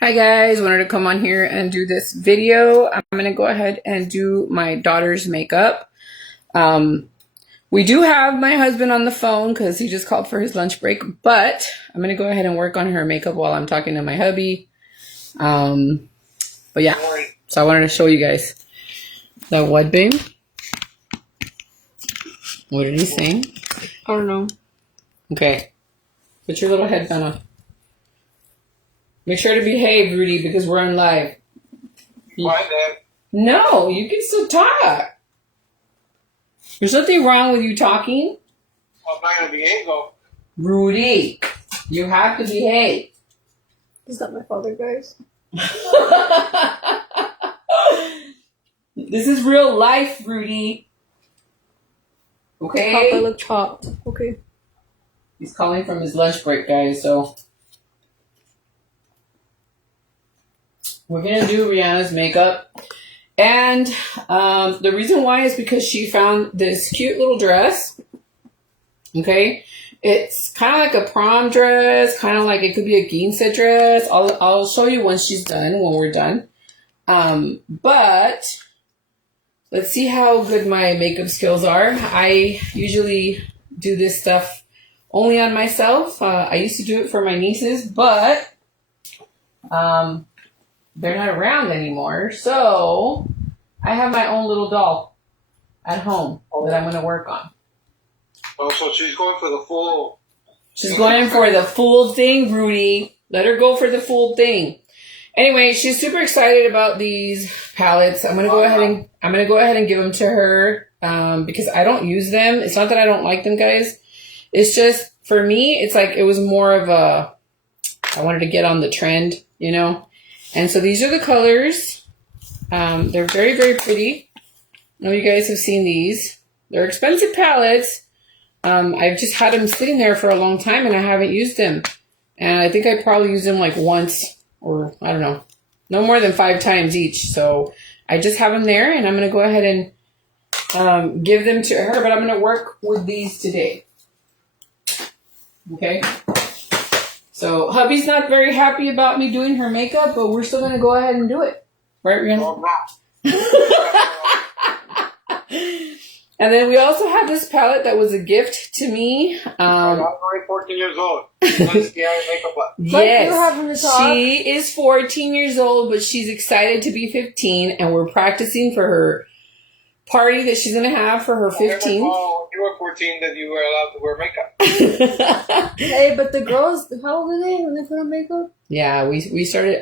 Hi guys, wanted to come on here and do this video. I'm going to go ahead and do my daughter's makeup. We do have my husband on the phone because he just called for his lunch break, but I'm going to go ahead and work on her makeup while I'm talking to my hubby. But yeah, so I wanted to show you guys. The what, babe? What did he say? I don't know. Okay, put your little headband on. Make sure to behave, Rudy, because we're on live. Why, Dad? No, you can still talk. There's nothing wrong with you talking. I'm not going to behave, though. Rudy, you have to behave. Is that my father, guys? This is real life, Rudy. Okay? Papa looked hot. Okay. He's calling from his lunch break, guys, so... We're going to do Rihanna's makeup. And the reason why is because she found this cute little dress. Okay? It's kind of like a prom dress. Kind of like it could be a Ginza dress. I'll show you when she's done, when we're done. But let's see how good my makeup skills are. I usually do this stuff only on myself. I used to do it for my nieces, but... they're not around anymore, so I have my own little doll at home that I'm going to work on. Oh, so she's going for the full... She's going for the full thing, Rudy. Let her go for the full thing. Anyway, she's super excited about these palettes. I'm going to go ahead and give them to her because I don't use them. It's not that I don't like them, guys. It's just, for me, it's like it was more of a... I wanted to get on the trend, you know? And so these are the colors. They're very, very pretty. I know you guys have seen these. They're expensive palettes. I've just had them sitting there for a long time and I haven't used them. And I think I probably used them like once or I don't know. No more than 5 times each. So I just have them there and I'm going to go ahead and give them to her. But I'm going to work with these today. Okay. So, hubby's not very happy about me doing her makeup, but we're still going to go ahead and do it. Right, Rihanna? And then we also have this palette that was a gift to me. I'm already 14 years old. Yes, she is 14 years old, but she's excited to be 15, and we're practicing for her party that she's going to have for her 15th. You were 14 that you were allowed to wear makeup. Hey, but the girls, how old are they when they put on makeup? Yeah,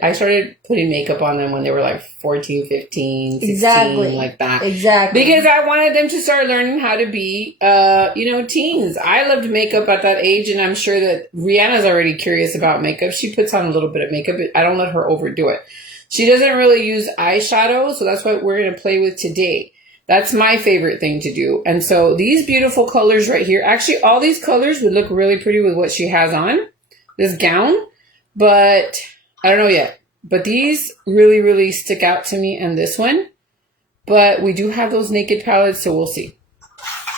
I started putting makeup on them when they were like 14, 15, 16, exactly. Like that. Exactly. Because I wanted them to start learning how to be, teens. I loved makeup at that age, and I'm sure that Rihanna's already curious about makeup. She puts on a little bit of makeup. I don't let her overdo it. She doesn't really use eyeshadow, so that's what we're going to play with today. That's my favorite thing to do. And so these beautiful colors right here, actually all these colors would look really pretty with what she has on, this gown, but I don't know yet. But these really, really stick out to me and this one. But we do have those naked palettes, so we'll see.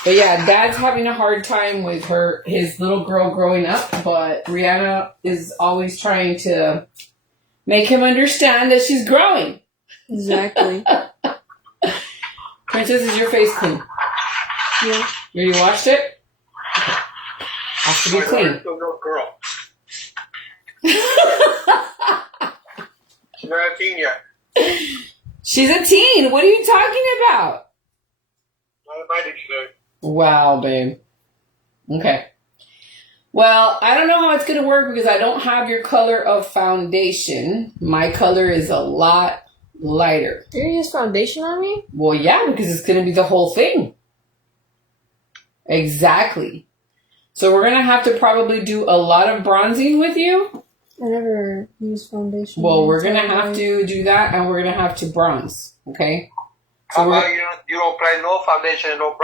But yeah, Dad's having a hard time with his little girl growing up, but Rihanna is always trying to make him understand that she's growing. Exactly. Princess, is your face clean? Yeah. You washed it? Okay. Has to be clean. Girl. She's not a teen yet. She's a teen. What are you talking about? Not in my dictionary. Wow, babe. Okay. Well, I don't know how it's going to work because I don't have your color of foundation. My color is a lot lighter. You're gonna use foundation on me? Well, yeah, because it's going to be the whole thing. Exactly. So we're going to have to probably do a lot of bronzing with you. I never use foundation. Well, we're going to have to do that, and we're going to have to bronze, okay? How about you don't apply no foundation and no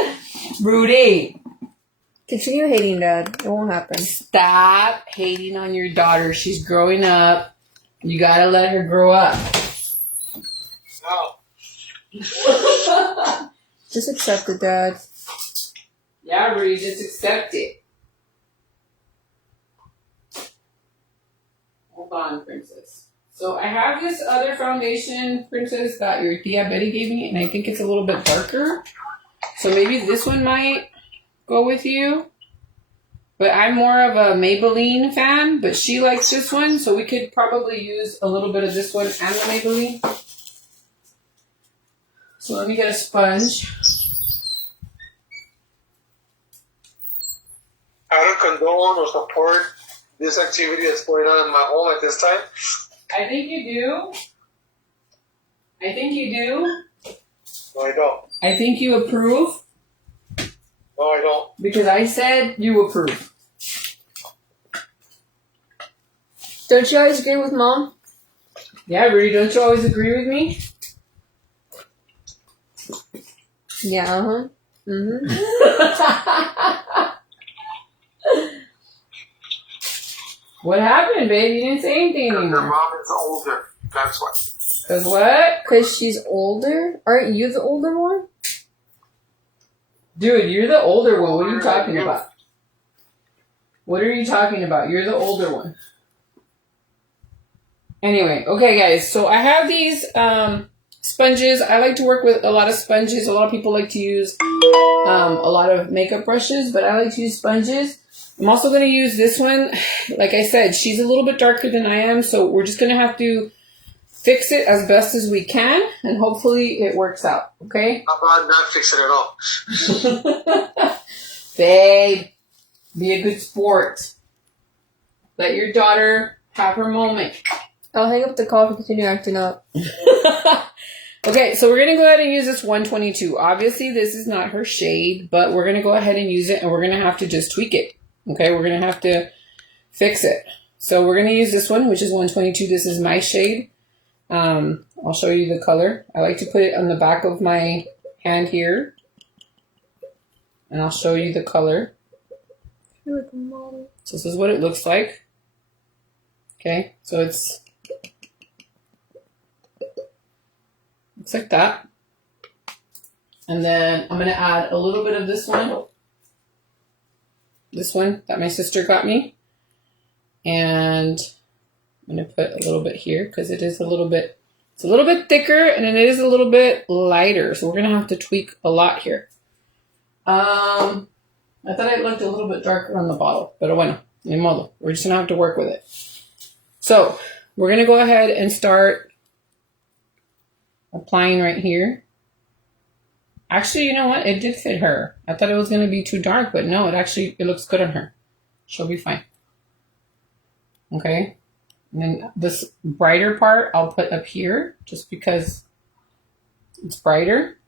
bronze? Rudy. Continue hating, Dad. It won't happen. Stop hating on your daughter. She's growing up. You gotta let her grow up. No. Just accept it, Dad. Yeah, Rudy, just accept it. on, Princess. So I have this other foundation, Princess, that your tia Betty gave me, and I think it's a little bit darker. So maybe this one might go with you. But I'm more of a Maybelline fan, but she likes this one, so we could probably use a little bit of this one and the Maybelline. So let me get a sponge. I don't condone or support this activity that's going on in my home at this time. I think you do. I think you do. No, I don't. I think you approve. No, I don't. Because I said you approve. Don't you always agree with Mom? Yeah, Rudy, don't you always agree with me? Yeah, uh-huh. Mm-hmm. What happened, babe? You didn't say anything Your anymore. mom is older. That's why. Cause what? Because she's older? Aren't you the older one? Dude, you're the older one. What are you talking about? What are you talking about? You're the older one. Anyway, okay, guys. So I have these sponges. I like to work with a lot of sponges. A lot of people like to use a lot of makeup brushes, but I like to use sponges. I'm also going to use this one. Like I said, she's a little bit darker than I am, so we're just going to have to fix it as best as we can, and hopefully it works out, okay? How about not fix it at all? Babe, be a good sport. Let your daughter have her moment. I'll hang up the call if you continue acting up. Okay, so we're going to go ahead and use this 122. Obviously, this is not her shade, but we're going to go ahead and use it, and we're going to have to just tweak it. Okay, we're going to have to fix it. So we're going to use this one, which is 122. This is my shade. I'll show you the color. I like to put it on the back of my hand here. And I'll show you the color. So this is what it looks like. Okay, so it's looks like that. And then I'm going to add a little bit of this one. This one that my sister got me. And I'm going to put a little bit here because it is a little bit, it's a little bit thicker and it is a little bit lighter. So we're going to have to tweak a lot here. I thought it looked a little bit darker on the bottle, pero bueno, ni modo. We're just going to have to work with it. So we're going to go ahead and start applying right here. Actually, you know what? It did fit her. I thought it was going to be too dark, but no, it looks good on her. She'll be fine. Okay. And then this brighter part I'll put up here just because it's brighter.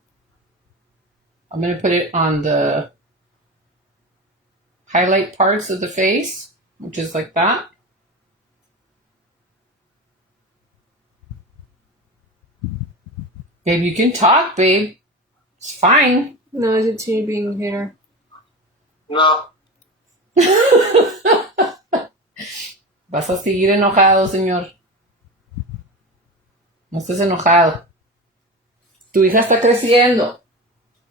I'm going to put it on the highlight parts of the face, which is like that. Babe, you can talk, babe. It's fine. No, I continue being a hater. No. Vas a seguir enojado, señor. No estés enojado. Tu hija está creciendo.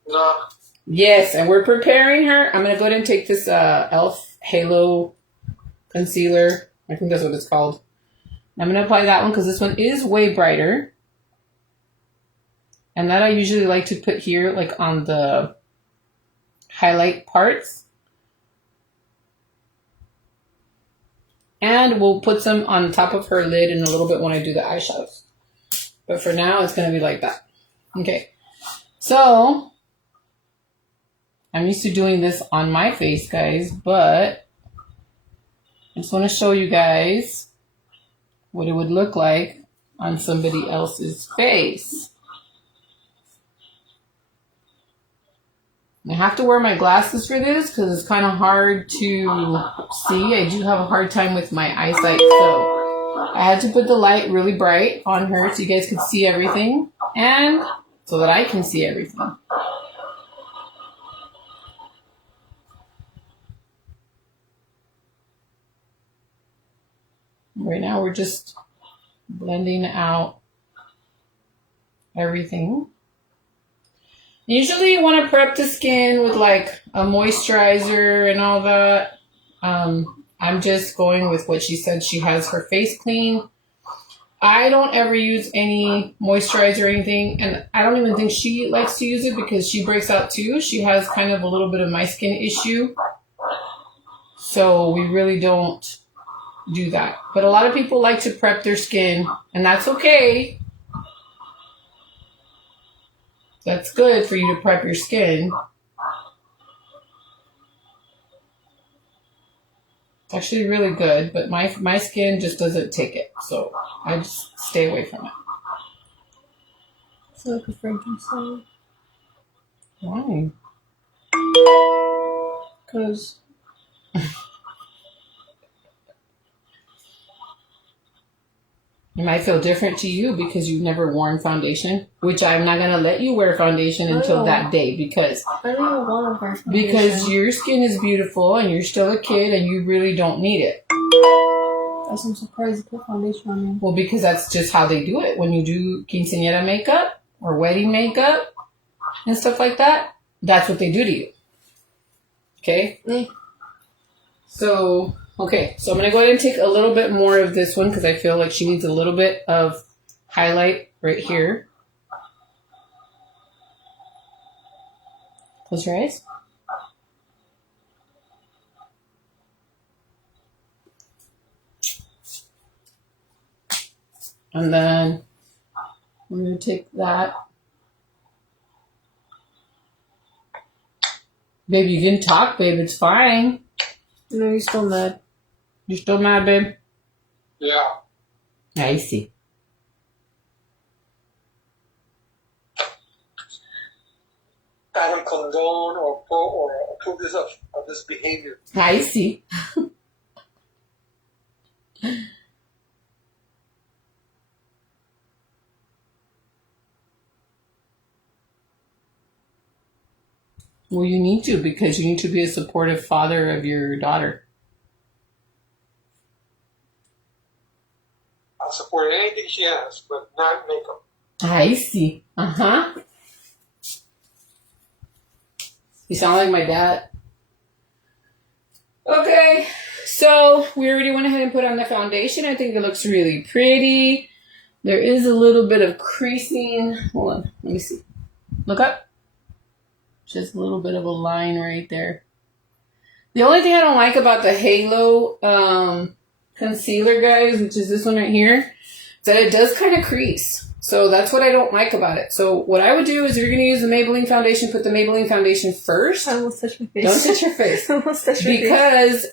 No. Yes, and we're preparing her. I'm going to go ahead and take this e.l.f. Halo Concealer. I think that's what it's called. I'm going to apply that one because this one is way brighter. And that I usually like to put here, like on the highlight parts. And we'll put some on top of her lid in a little bit when I do the eyeshadows. But for now, it's going to be like that. Okay. So, I'm used to doing this on my face, guys, but I just want to show you guys what it would look like on somebody else's face. I have to wear my glasses for this because it's kind of hard to see. I do have a hard time with my eyesight, so I had to put the light really bright on her so you guys can see everything and so that I can see everything. Right now we're just blending out everything. Usually you want to prep the skin with like a moisturizer and all that. I'm just going with what she said. She has her face clean. I don't ever use any moisturizer or anything, and I don't even think she likes to use it because she breaks out too. She has kind of a little bit of my skin issue, so we really don't do that. But a lot of people like to prep their skin, and that's okay. That's good for you to prep your skin. It's actually really good, but my skin just doesn't take it, so I just stay away from it. It's like a Frankenstein. Why? Because It might feel different to you because you've never worn foundation, which I'm not going to let you wear foundation until that day because I don't even want to wear foundation. your skin is beautiful and you're still a kid and you really don't need it. That's I'm surprised to put foundation on me. Well, because that's just how they do it. When you do quinceañera makeup or wedding makeup and stuff like that, that's what they do to you. Okay? So, okay. So I'm going to go ahead and take a little bit more of this one because I feel like she needs a little bit of highlight right here. Close your eyes. And then I'm going to take that. Babe, you didn't talk, babe. It's fine. No, you're still mad. You're still mad, babe? Yeah. I see. I don't condone or approve of this behavior. I see. Well, you need to because you need to be a supportive father of your daughter. I'll support anything she has, but not makeup. I see. Uh-huh. You sound like my dad. Okay, so we already went ahead and put on the foundation. I think it looks really pretty. There is a little bit of creasing. Hold on, let me see. Look up. Just a little bit of a line right there. The only thing I don't like about the Halo concealer, guys, which is this one right here, is that it does kind of crease. So that's what I don't like about it. So what I would do is if you're going to use the Maybelline foundation, put the Maybelline foundation first. I almost touched my face. Don't touch your face. I almost touched your face. Because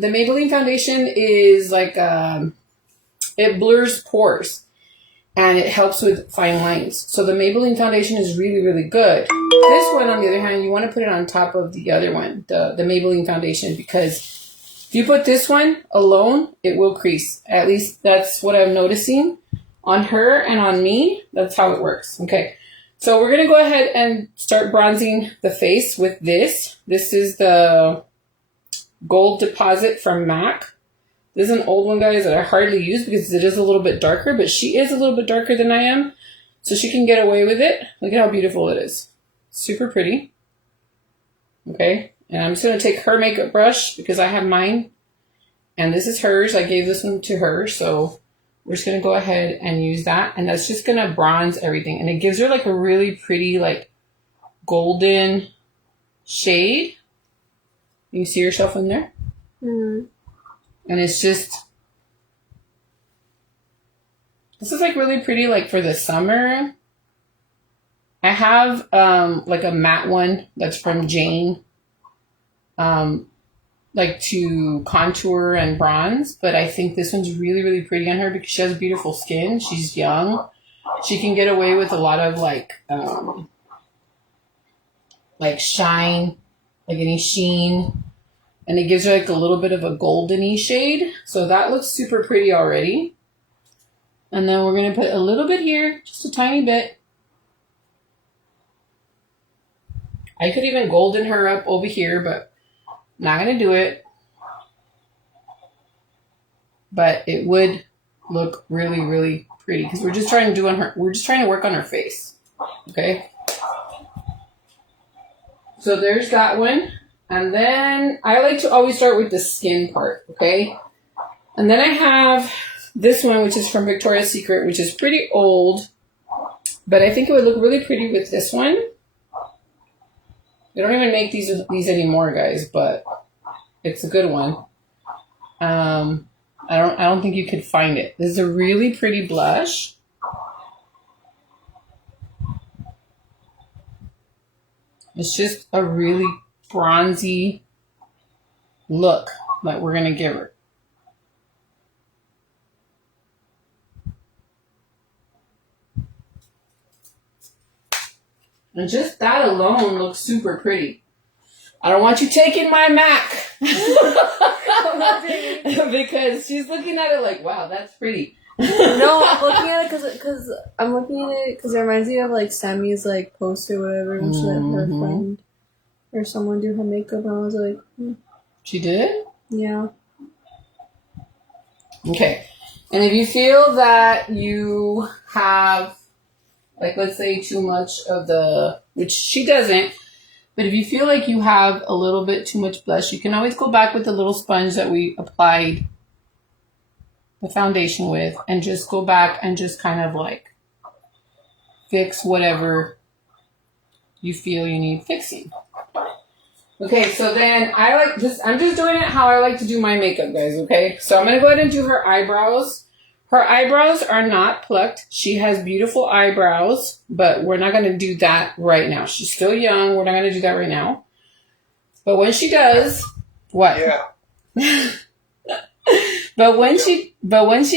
the Maybelline foundation is like, it blurs pores. And it helps with fine lines. So the Maybelline foundation is really, really good. This one, on the other hand, you want to put it on top of the other one, the Maybelline foundation, because if you put this one alone, it will crease. At least that's what I'm noticing on her and on me. That's how it works. Okay. So we're going to go ahead and start bronzing the face with this. This is the Gold Deposit from MAC. This is an old one, guys, that I hardly use because it is a little bit darker, but she is a little bit darker than I am, so she can get away with it. Look at how beautiful it is. Super pretty. Okay, and I'm just going to take her makeup brush because I have mine, and this is hers. I gave this one to her, so we're just going to go ahead and use that, and that's just going to bronze everything, and it gives her like a really pretty, like, golden shade. You see yourself in there? Mm-hmm. And it's just, this is like really pretty, like for the summer. I have like a matte one that's from Jane, like to contour and bronze, but I think this one's really, really pretty on her because she has beautiful skin. She's young. She can get away with a lot of like shine, like any sheen. And it gives her like a little bit of a goldeny shade. So that looks super pretty already. And then we're going to put a little bit here, just a tiny bit. I could even golden her up over here, but not going to do it. But it would look really, really pretty because we're just trying to work on her face. Okay. So there's that one. And then I like to always start with the skin part, okay? And then I have this one, which is from Victoria's Secret, which is pretty old. But I think it would look really pretty with this one. They don't even make these anymore, guys, but it's a good one. I don't think you could find it. This is a really pretty blush. It's just a really bronzy look that we're going to give her. And just that alone looks super pretty. I don't want you taking my MAC. Because she's looking at it like, wow, that's pretty. No, I'm looking at it because it reminds me of like Sammy's like post or whatever when she let her friend or someone do her makeup, and I was like, She did? yeah. Okay. And if you feel that you have, like, let's say too much of which she doesn't, but if you feel like you have a little bit too much blush, you can always go back with the little sponge that we applied the foundation with and just go back and just kind of like fix whatever you feel you need fixing. Okay, so then I'm just doing it how I like to do my makeup, guys, okay? So I'm going to go ahead and do her eyebrows. Her eyebrows are not plucked. She has beautiful eyebrows, but we're not going to do that right now. She's still young. We're not going to do that right now. But when she does, what? Yeah. But when she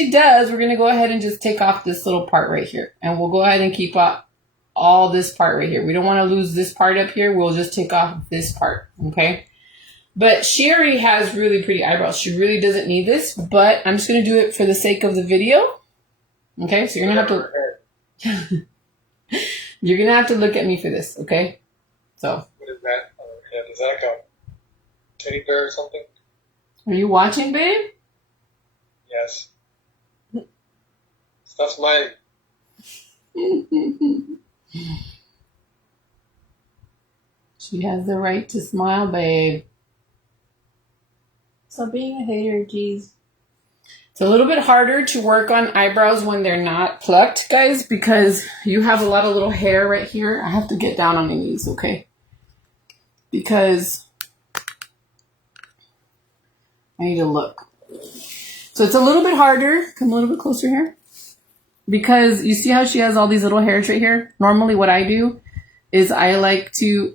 does, we're going to go ahead and just take off this little part right here. And we'll go ahead and keep up all this part right here. We don't want to lose this part up here. We'll just take off this part, okay? But she already has really pretty eyebrows. She really doesn't need this, but I'm just going to do it for the sake of the video. Okay, so you're going to have to... you're going to have to look at me for this, okay? So... What is that? Is that like a teddy bear or something? Are you watching, babe? Yes. Stuff's mine. She has the right to smile, babe. Stop being a hater, jeez. It's a little bit harder to work on eyebrows when they're not plucked, guys, because you have a lot of little hair right here. I have to get down on my knees, okay? Because I need to look. So it's a little bit harder. Come a little bit closer here. Because you see how she has all these little hairs right here? Normally what I do is I like to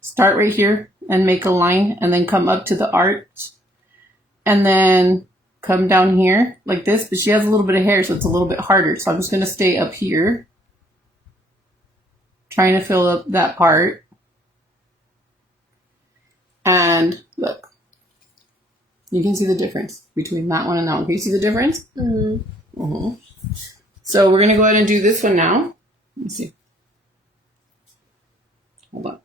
start right here and make a line and then come up to the arch and then come down here like this. But she has a little bit of hair, so it's a little bit harder. So I'm just going to stay up here, trying to fill up that part. And look, you can see the difference between that one and that one. Can you see the difference? Mm-hmm. Mm-hmm. So we're going to go ahead and do this one now. Let me see. Hold on.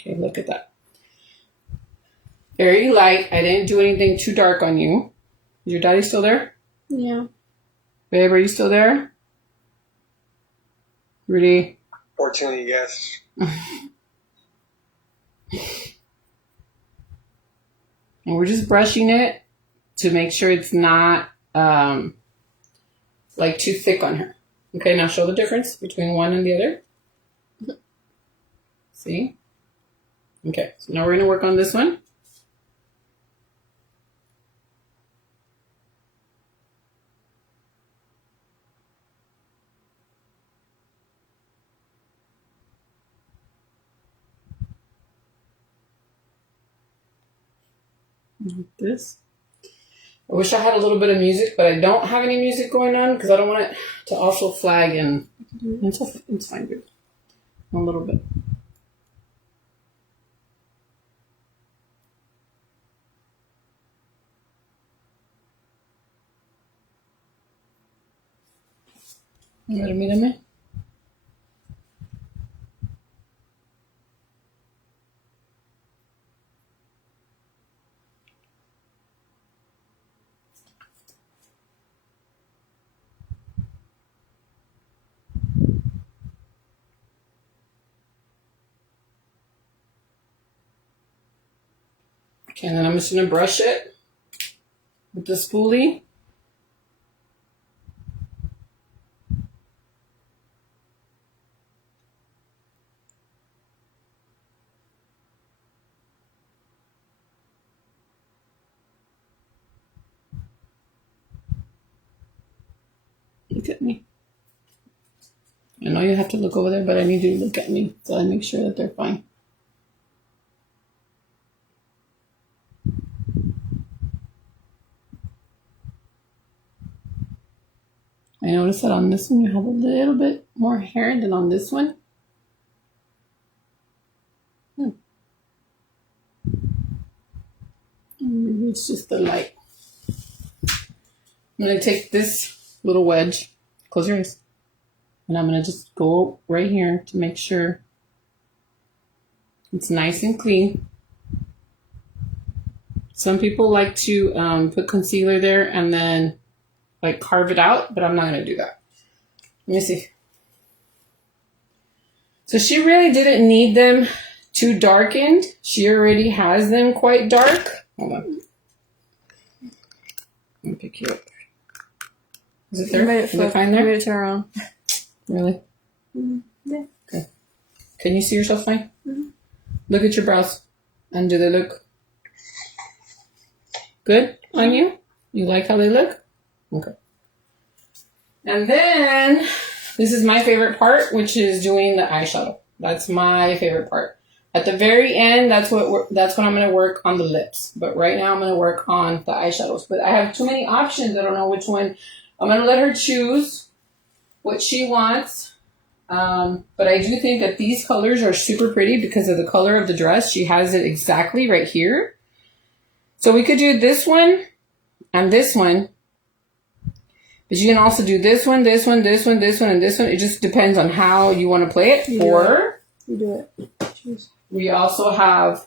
Okay, look at that. Very light. I didn't do anything too dark on you. Is your daddy still there? Yeah. Babe, are you still there? Rudy? Fortunately, yes. And we're just brushing it to make sure it's not like too thick on her. Okay, now show the difference between one and the other. See? Okay, so now we're going to work on this one. Like this. I wish I had a little bit of music, but I don't have any music going on because I don't want it to also flag, and it's fine, dude. A little bit. A ver, mírame. Okay, and then I'm just going to brush it with the spoolie. Look at me. I know you have to look over there, but I need you to look at me so I make sure that they're fine. I noticed that on this one you have a little bit more hair than on this one. Maybe it's just the light. I'm going to take this little wedge, close your eyes, and I'm going to just go right here to make sure it's nice and clean. Some people like to put concealer there and then like carve it out, but I'm not going to do that. Let me see. So she really didn't need them too darkened. She already has them quite dark. Hold on. Let me pick you up. Is it there? Is it fine there? You made it turn around. Really? Mm-hmm. Yeah. Okay. Can you see yourself fine? Mm-hmm. Look at your brows. And do they look good on you? You like how they look? Okay. And then, this is my favorite part, which is doing the eyeshadow. That's my favorite part. At the very end, that's when I'm going to work on the lips. But right now, I'm going to work on the eyeshadows. But I have too many options. I don't know which one. I'm going to let her choose what she wants. But I do think that these colors are super pretty because of the color of the dress. She has it exactly right here. So we could do this one and this one. But you can also do this one, this one, this one, this one, and this one. It just depends on how you want to play it. You do it. Choose. We also have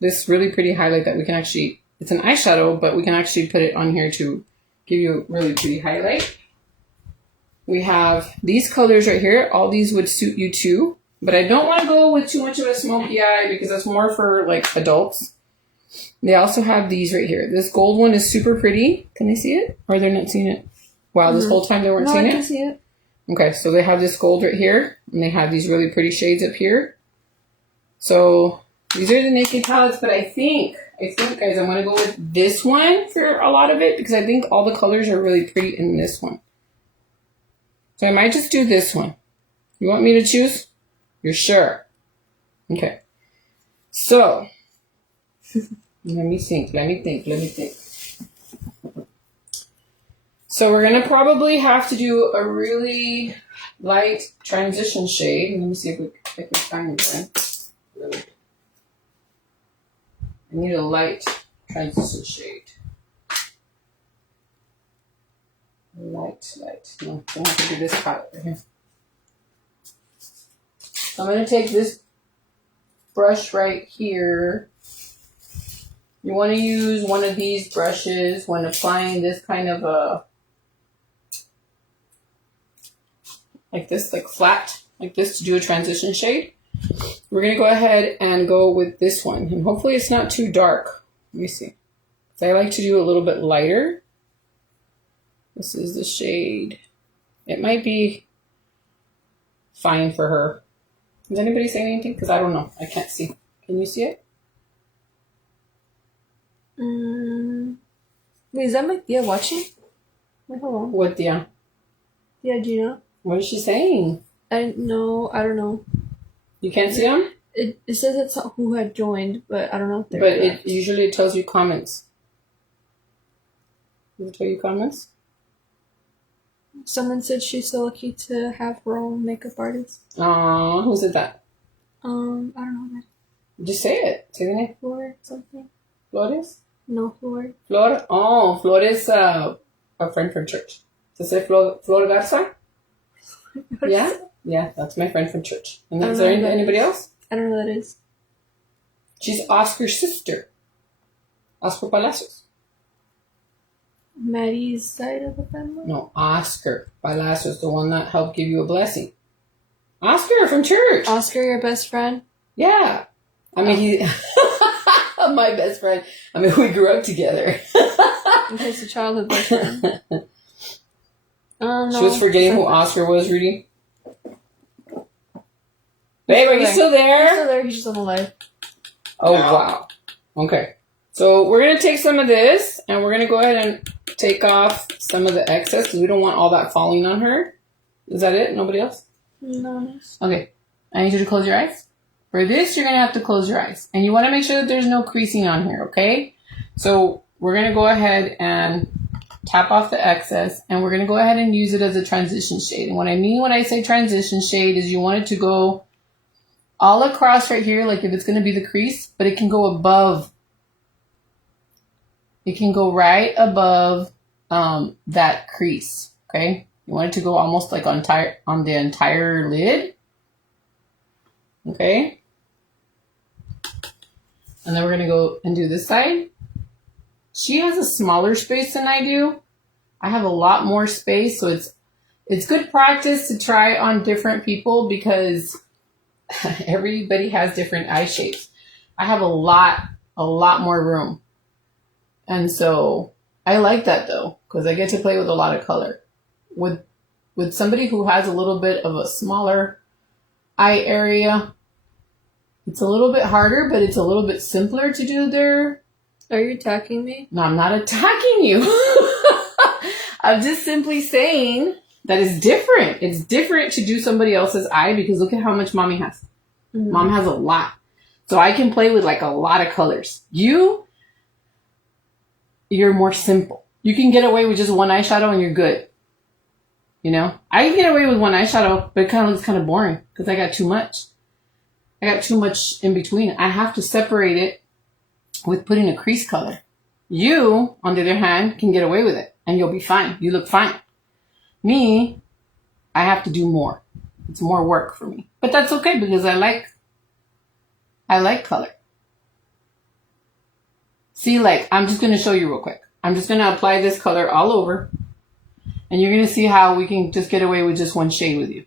this really pretty highlight that we can actually, it's an eyeshadow, but we can actually put it on here to give you a really pretty highlight. We have these colors right here. All these would suit you too. But I don't want to go with too much of a smoky eye because that's more for like adults. They also have these right here. This gold one is super pretty. Can they see it? Or they're not seeing it? Wow, this whole time they weren't seeing I it? can see it. Okay, so they have this gold right here. And they have these really pretty shades up here. So these are the Naked palettes. But I think, guys, I'm going to go with this one for a lot of it. Because I think all the colors are really pretty in this one. So I might just do this one. You want me to choose? You're sure? Okay. So, let me think. So we're going to probably have to do a really light transition shade. Let me see if I can find one. I need a light transition shade. Light. No, don't have to do this palette right here. So I'm going to take this brush right here. You want to use one of these brushes when applying this kind of a, like this, like flat, like this to do a transition shade. We're going to go ahead and go with this one. And hopefully it's not too dark. Let me see. So I like to do a little bit lighter. This is the shade. It might be fine for her. Does anybody say anything? Because I don't know. I can't see. Can you see it? Wait, is that my Thea watching? Wait, hold on. What, Dia? Yeah, Gina. What is she saying? I don't know. You can't see them? It says it's who had joined, but I don't know if they're But correct. it usually tells you comments. Does it tell you comments? Someone said she's so lucky to have her own makeup artist. Aww, who said that? I don't know. Just say it. Say the name. Flor something. Flores? No, Flor. Flor? Oh, Flor is a friend from church. Does it say Flor Garza? Yeah? Yeah, that's my friend from church. And is there anybody else? I don't know who that is. She's Oscar's sister. Oscar Palacios. Maddie's side of the family? No, Oscar Palacios, the one that helped give you a blessing. Oscar from church. Oscar, your best friend? Yeah. I mean, he... not my best friend. I mean, we grew up together. In case of childhood best friend. No. She was forgetting who Oscar was, Rudy. Babe, are you still there? He's still there. He's just on the live. Oh, wow. Okay. So we're going to take some of this, and we're going to go ahead and take off some of the excess, because we don't want all that falling on her. Is that it? Nobody else? No. Okay. I need you to close your eyes. For this, you're going to have to close your eyes. And you want to make sure that there's no creasing on here, okay? So we're going to go ahead and tap off the excess, and we're going to go ahead and use it as a transition shade. And what I mean when I say transition shade is you want it to go all across right here, like if it's going to be the crease, but it can go above. It can go right above that crease, okay? You want it to go almost like on the entire lid, okay? And then we're going to go and do this side. She has a smaller space than I do. I have a lot more space, so it's good practice to try on different people because everybody has different eye shapes. I have a lot more room. And so I like that though, because I get to play with a lot of color. With somebody who has a little bit of a smaller eye area, it's a little bit harder, but it's a little bit simpler to do their... Are you attacking me? No, I'm not attacking you. I'm just simply saying that it's different. It's different to do somebody else's eye because look at how much mommy has. Mm-hmm. Mom has a lot. So I can play with like a lot of colors. You're more simple. You can get away with just one eyeshadow and you're good. You know? I can get away with one eyeshadow, but it kind of looks kind of boring because I got too much. I got too much in between. I have to separate it with putting a crease color. You, on the other hand, can get away with it and you'll be fine. You look fine. Me, I have to do more. It's more work for me. But that's okay because I like color. See, like, I'm just going to show you real quick. I'm just going to apply this color all over. And you're going to see how we can just get away with just one shade with you.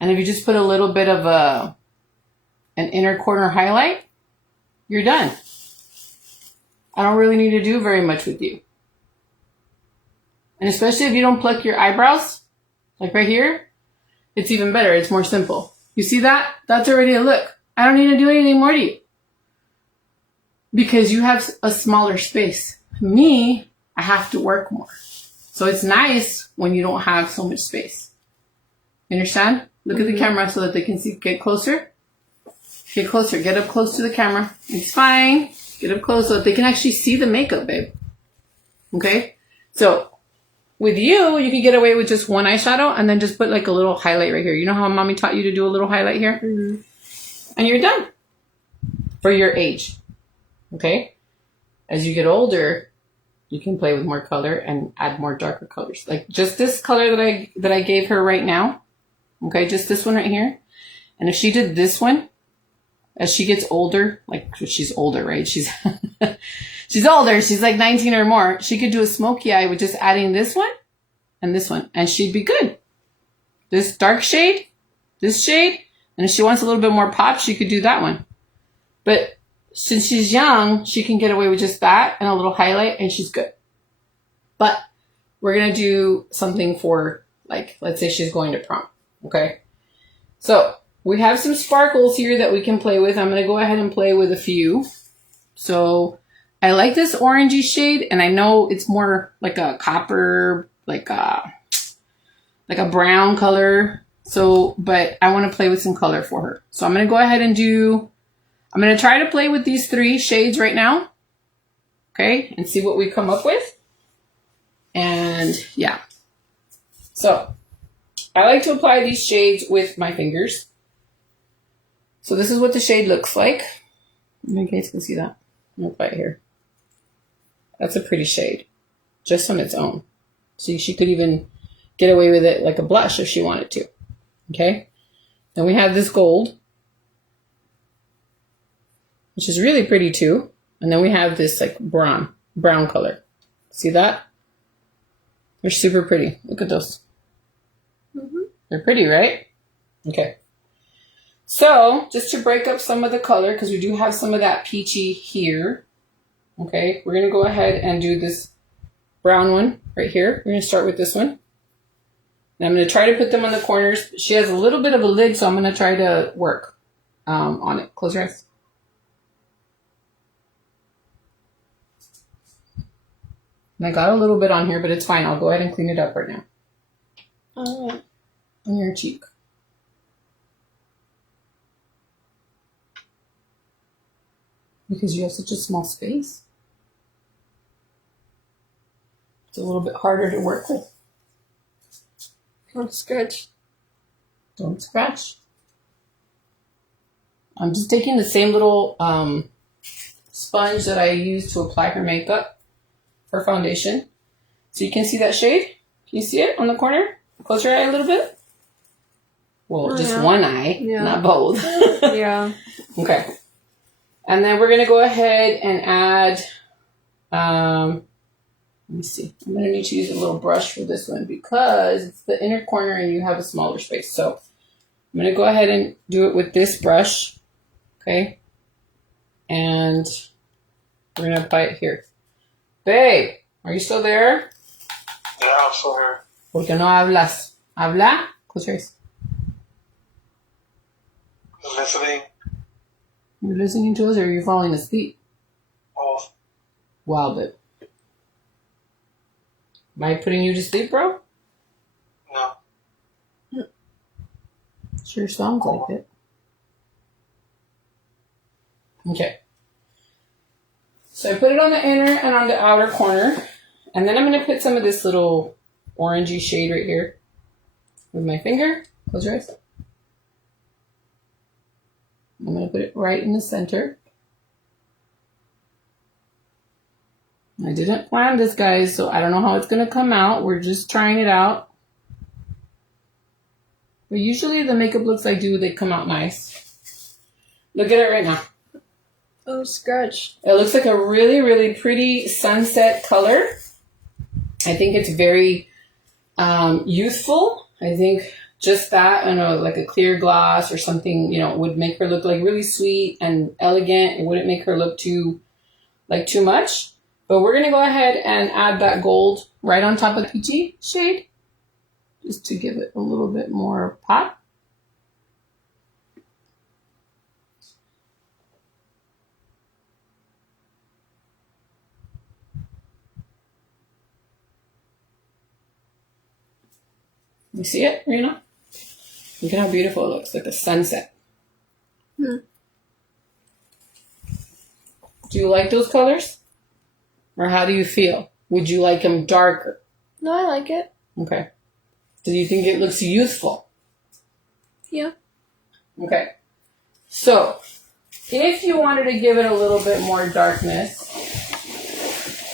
And if you just put a little bit of an inner corner highlight, you're done. I don't really need to do very much with you. And especially if you don't pluck your eyebrows, like right here, it's even better. It's more simple. You see that? That's already a look. I don't need to do anything more to you. Because you have a smaller space. Me, I have to work more. So it's nice when you don't have so much space. You understand? Look at the camera so that they can see. Get closer. Get closer. Get up close to the camera. It's fine. Get up close so that they can actually see the makeup, babe. Okay? So, with you can get away with just one eyeshadow and then just put like a little highlight right here. You know how mommy taught you to do a little highlight here? Mm-hmm. And you're done. For your age. Okay? As you get older, you can play with more color and add more darker colors. Like just this color that I gave her right now. Okay, just this one right here. And if she did this one, as she gets older, like she's older, right? She's she's older. She's like 19 or more. She could do a smoky eye with just adding this one and this one. And she'd be good. This dark shade, this shade. And if she wants a little bit more pop, she could do that one. But since she's young, she can get away with just that and a little highlight and she's good. But we're going to do something for, like, let's say she's going to prom. Okay. So we have some sparkles here that we can play with. I'm going to go ahead and play with a few. So I like this orangey shade and I know it's more like a copper, like a brown color. So, but I want to play with some color for her. So I'm going to go ahead and I'm going to try to play with these 3 shades right now. Okay. And see what we come up with. And yeah. So I like to apply these shades with my fingers. So this is what the shade looks like. You guys can see that. I'll apply it here. That's a pretty shade. Just on its own. See, she could even get away with it like a blush if she wanted to. Okay. Then we have this gold, which is really pretty too. And then we have this like brown color. See that? They're super pretty. Look at those. Mm-hmm. They're pretty, right? Okay. So, just to break up some of the color, because we do have some of that peachy here. Okay, we're going to go ahead and do this brown one right here. We're going to start with this one. And I'm going to try to put them on the corners. She has a little bit of a lid, so I'm going to try to work on it. Close your eyes. And I got a little bit on here, but it's fine. I'll go ahead and clean it up right now. Alright. On your cheek. Because you have such a small space. It's a little bit harder to work with. Don't scratch. Don't scratch. I'm just taking the same little sponge that I use to apply her makeup for foundation. So you can see that shade? Can you see it on the corner? Close your eye a little bit. Well, Oh, just yeah. one eye, Yeah. not both. Yeah. Okay. And then we're going to go ahead and add, let me see. I'm going to need to use a little brush for this one because it's the inner corner and you have a smaller space. So I'm going to go ahead and do it with this brush. Okay. And we're going to apply it here. Babe, are you still there? Yeah, I'm still here. ¿Por qué no hablas? ¿Habla? Close your eyes. Listening. You're listening to us or you're falling asleep? Oh, Wow, babe. Am I putting you to sleep, bro? no. Sure sounds like it. Okay. So I put it on the inner and on the outer corner. And then I'm going to put some of this little orangey shade right here with my finger. Close your eyes. I'm going to put it right in the center. I didn't plan this, guys, so I don't know how it's going to come out. We're just trying it out. But usually the makeup looks I do, they come out nice. Look at it right now. Oh, scratch. It looks like a really, really pretty sunset color. I think it's very youthful. I think just that, I don't know, like a clear gloss or something, you know, would make her look like really sweet and elegant. It wouldn't make her look too much. But we're going to go ahead and add that gold right on top of the peachy shade, just to give it a little bit more pop. You see it, Rena? Look at how beautiful it looks, like a sunset. Hmm. Do you like those colors? Or how do you feel? Would you like them darker? No, I like it. Okay. Do you think it looks youthful? Yeah. Okay. So, if you wanted to give it a little bit more darkness,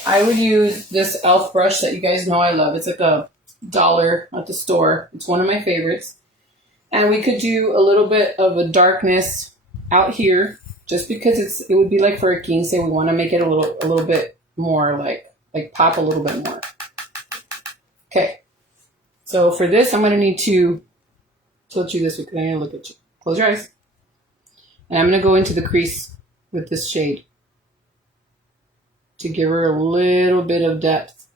I would use this e.l.f. brush that you guys know I love. It's like $1 at the store. It's one of my favorites. And we could do a little bit of a darkness out here, just because it would be like for a 15. We want to make it a little bit more like pop a little bit more. Okay. So for this, I'm going to need to tilt you this way because I'm going to look at you. Close your eyes. And I'm going to go into the crease with this shade to give her a little bit of depth.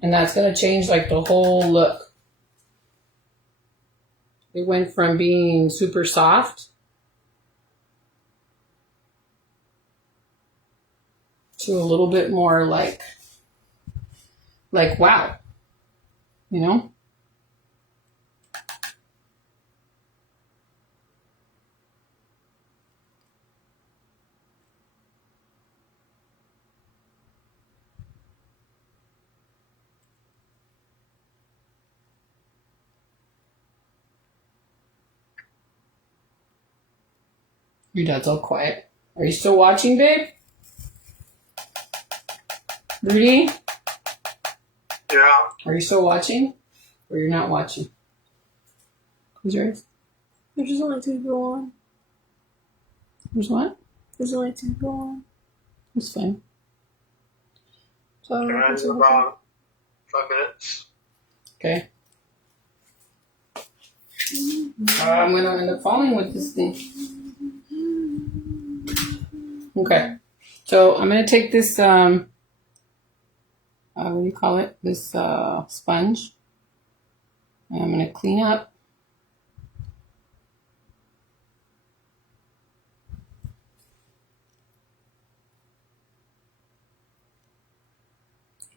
And that's going to change like the whole look. It went from being super soft to a little bit more like wow, you know? Your dad's all quiet. Are you still watching, babe? Rudy? Yeah. Are you still watching? Or you're not watching? Close your eyes. There's just only 2 people on. There's what? There's only 2 people on. It's fine. So I don't know Can I what's do gonna happen. about 5 minutes? Okay. I'm going to end up falling with this thing. Okay. So I'm going to take this, what do you call it? This sponge. And I'm going to clean up.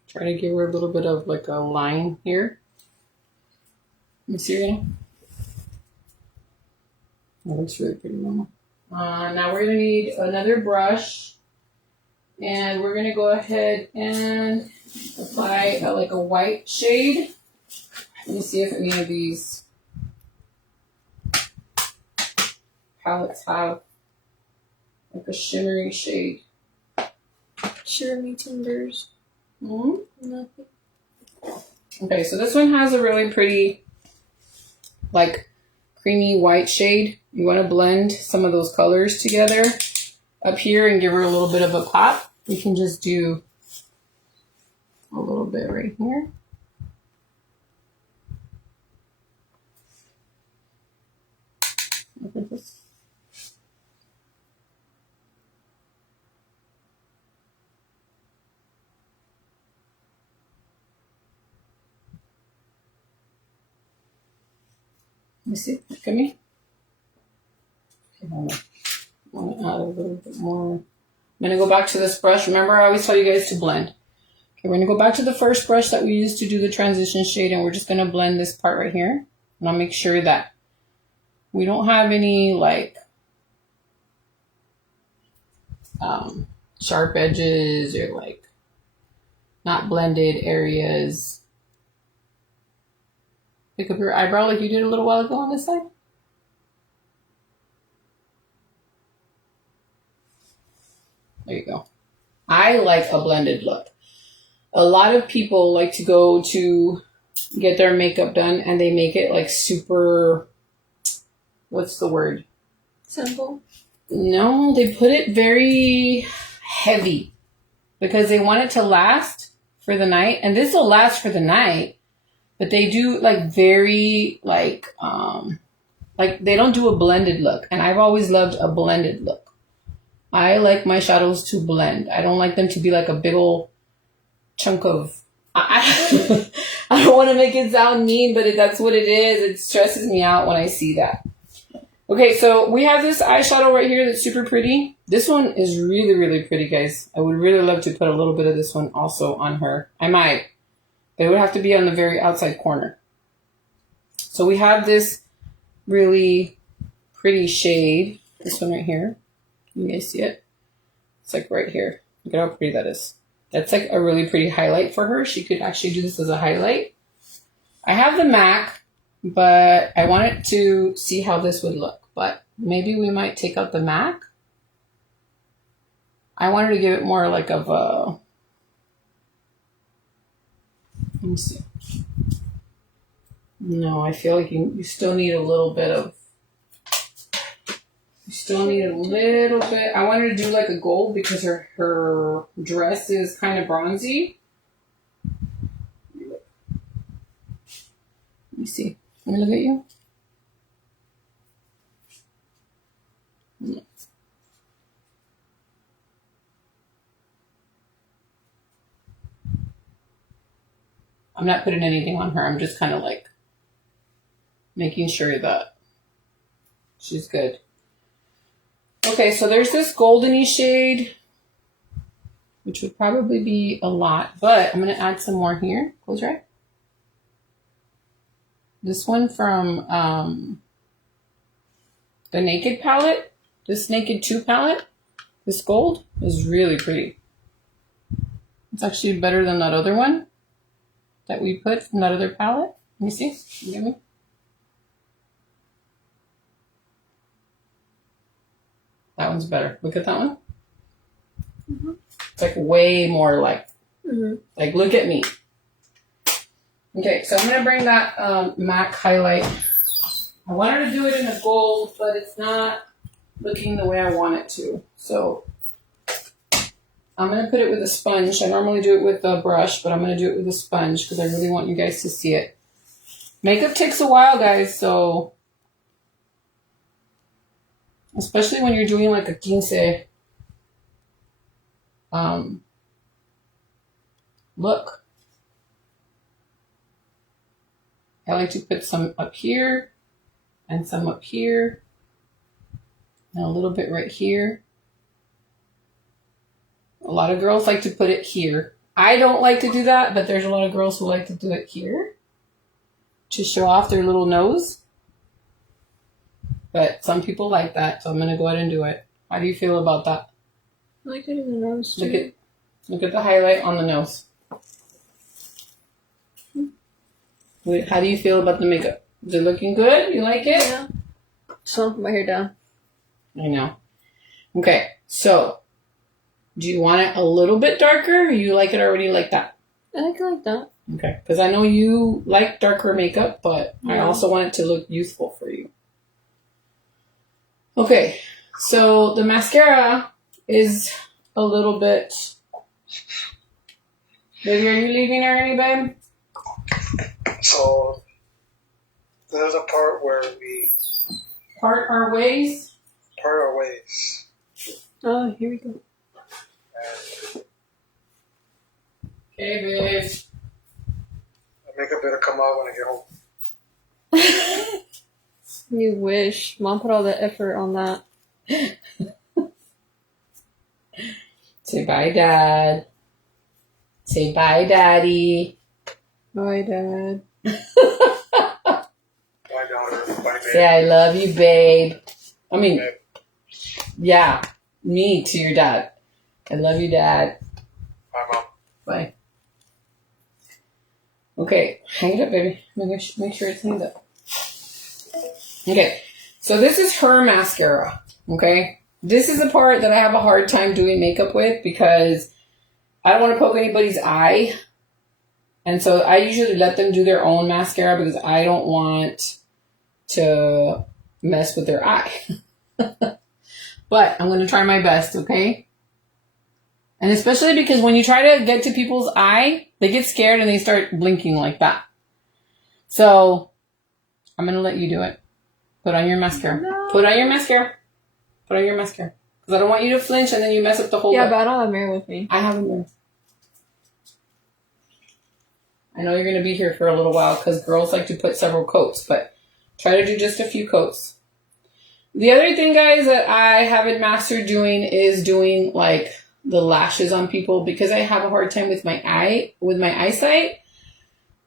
Try to give her a little bit of like a line here. Let me see again. That looks really pretty, Mama. Now we're going to need another brush. And we're going to go ahead and apply like a white shade. Let me see if any of these palettes have like a shimmery shade. Shimmy timbers. Mm-hmm. Nothing. Okay, so this one has a really pretty, like, creamy white shade. You want to blend some of those colors together up here and give her a little bit of a pop. We can just do a little bit right here. Look at this. Let me see. Look at me. Okay, hold on. I want to add a little bit more. I'm going to go back to this brush. Remember, I always tell you guys to blend. Okay, we're going to go back to the first brush that we used to do the transition shade, and we're just going to blend this part right here. And I'll make sure that we don't have any, like, sharp edges or, like, not blended areas. Pick up your eyebrow like you did a little while ago on this side. There you go. I like a blended look. A lot of people like to go to get their makeup done and they make it like super, what's the word? Simple. No, they put it very heavy because they want it to last for the night. And this will last for the night. But they do like very like they don't do a blended look. And I've always loved a blended look. I like my shadows to blend. I don't like them to be like a big old chunk of, I don't want to make it sound mean, but that's what it is. It stresses me out when I see that. Okay, so we have this eyeshadow right here that's super pretty. This one is really, really pretty, guys. I would really love to put a little bit of this one also on her. I might. It would have to be on the very outside corner. So we have this really pretty shade. This one right here. Can you guys see it? It's like right here. Look at how pretty that is. That's like a really pretty highlight for her. She could actually do this as a highlight. I have the MAC, but I wanted to see how this would look. But maybe we might take out the MAC. I wanted to give it more like of a... Let me see. No, I feel like you still need a little bit of... You still need a little bit. I wanted to do like a gold because her dress is kind of bronzy. Let me see. Let me look at you. I'm not putting anything on her. I'm just kind of like making sure that she's good. Okay, so there's this goldeny shade, which would probably be a lot, but I'm going to add some more here. Close your eye. This one from the Naked palette, this Naked 2 palette, this gold is really pretty. It's actually better than that other one that we put from that other palette. Let me see. Can you get me? That one's better. Look at that one. Mm-hmm. It's like way more like, like look at me. Okay, so I'm going to bring that MAC highlight. I wanted to do it in a gold, but it's not looking the way I want it to. So I'm going to put it with a sponge. I normally do it with a brush, but I'm going to do it with a sponge because I really want you guys to see it. Makeup takes a while, guys, so especially when you're doing like a 15 look. I like to put some up here and some up here and a little bit right here. A lot of girls like to put it here. I don't like to do that, but there's a lot of girls who like to do it here to show off their little nose. But some people like that, so I'm going to go ahead and do it. How do you feel about that? I like it in the nose too. Look at the highlight on the nose. Wait, how do you feel about the makeup? Is it looking good? You like it? Yeah. Just want to put my hair down. I know. Okay, so do you want it a little bit darker, or you like it already like that? I like it like that. Okay, because I know you like darker makeup, but I Yeah. also want it to look youthful for you. Okay, so the mascara is a little bit... Baby, are you leaving already, babe? So there's a part where we Part our ways? part our ways. Oh, here we go. And Okay, babe. the makeup better come out when I get home. You wish. Mom put all the effort on that. Say bye, Dad. Say bye, Daddy. Bye, Dad. My daughter, my Say baby. I love you, babe. I mean, Babe. yeah, me to your dad. I love you, Dad. My mom. Bye. Okay, hang it up, baby. Make sure it's hanged up. Okay, so this is her mascara, okay? This is the part that I have a hard time doing makeup with because I don't want to poke anybody's eye. And so I usually let them do their own mascara because I don't want to mess with their eye. But I'm going to try my best, okay? And especially because when you try to get to people's eye, they get scared and they start blinking like that. So I'm going to let you do it. Put on your mascara. No. Put on your mascara. Put on your mascara. Because I don't want you to flinch and then you mess up the whole Yeah, look. but I don't have a mirror with me. I have a mirror. I know you're going to be here for a little while because girls like to put several coats, but try to do just a few coats. The other thing, guys, that I haven't mastered doing is doing like the lashes on people because I have a hard time with my eyesight.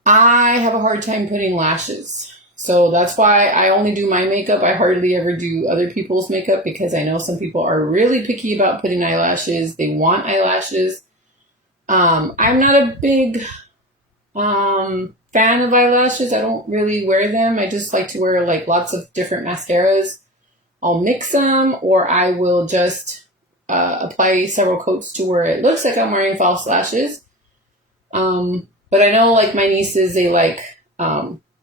I have a hard time putting lashes. So that's why I only do my makeup. I hardly ever do other people's makeup because I know some people are really picky about putting eyelashes. They want eyelashes. I'm not a big fan of eyelashes. I don't really wear them. I just like to wear like lots of different mascaras. I'll mix them or I will just apply several coats to where it looks like I'm wearing false lashes. But I know like my nieces, they like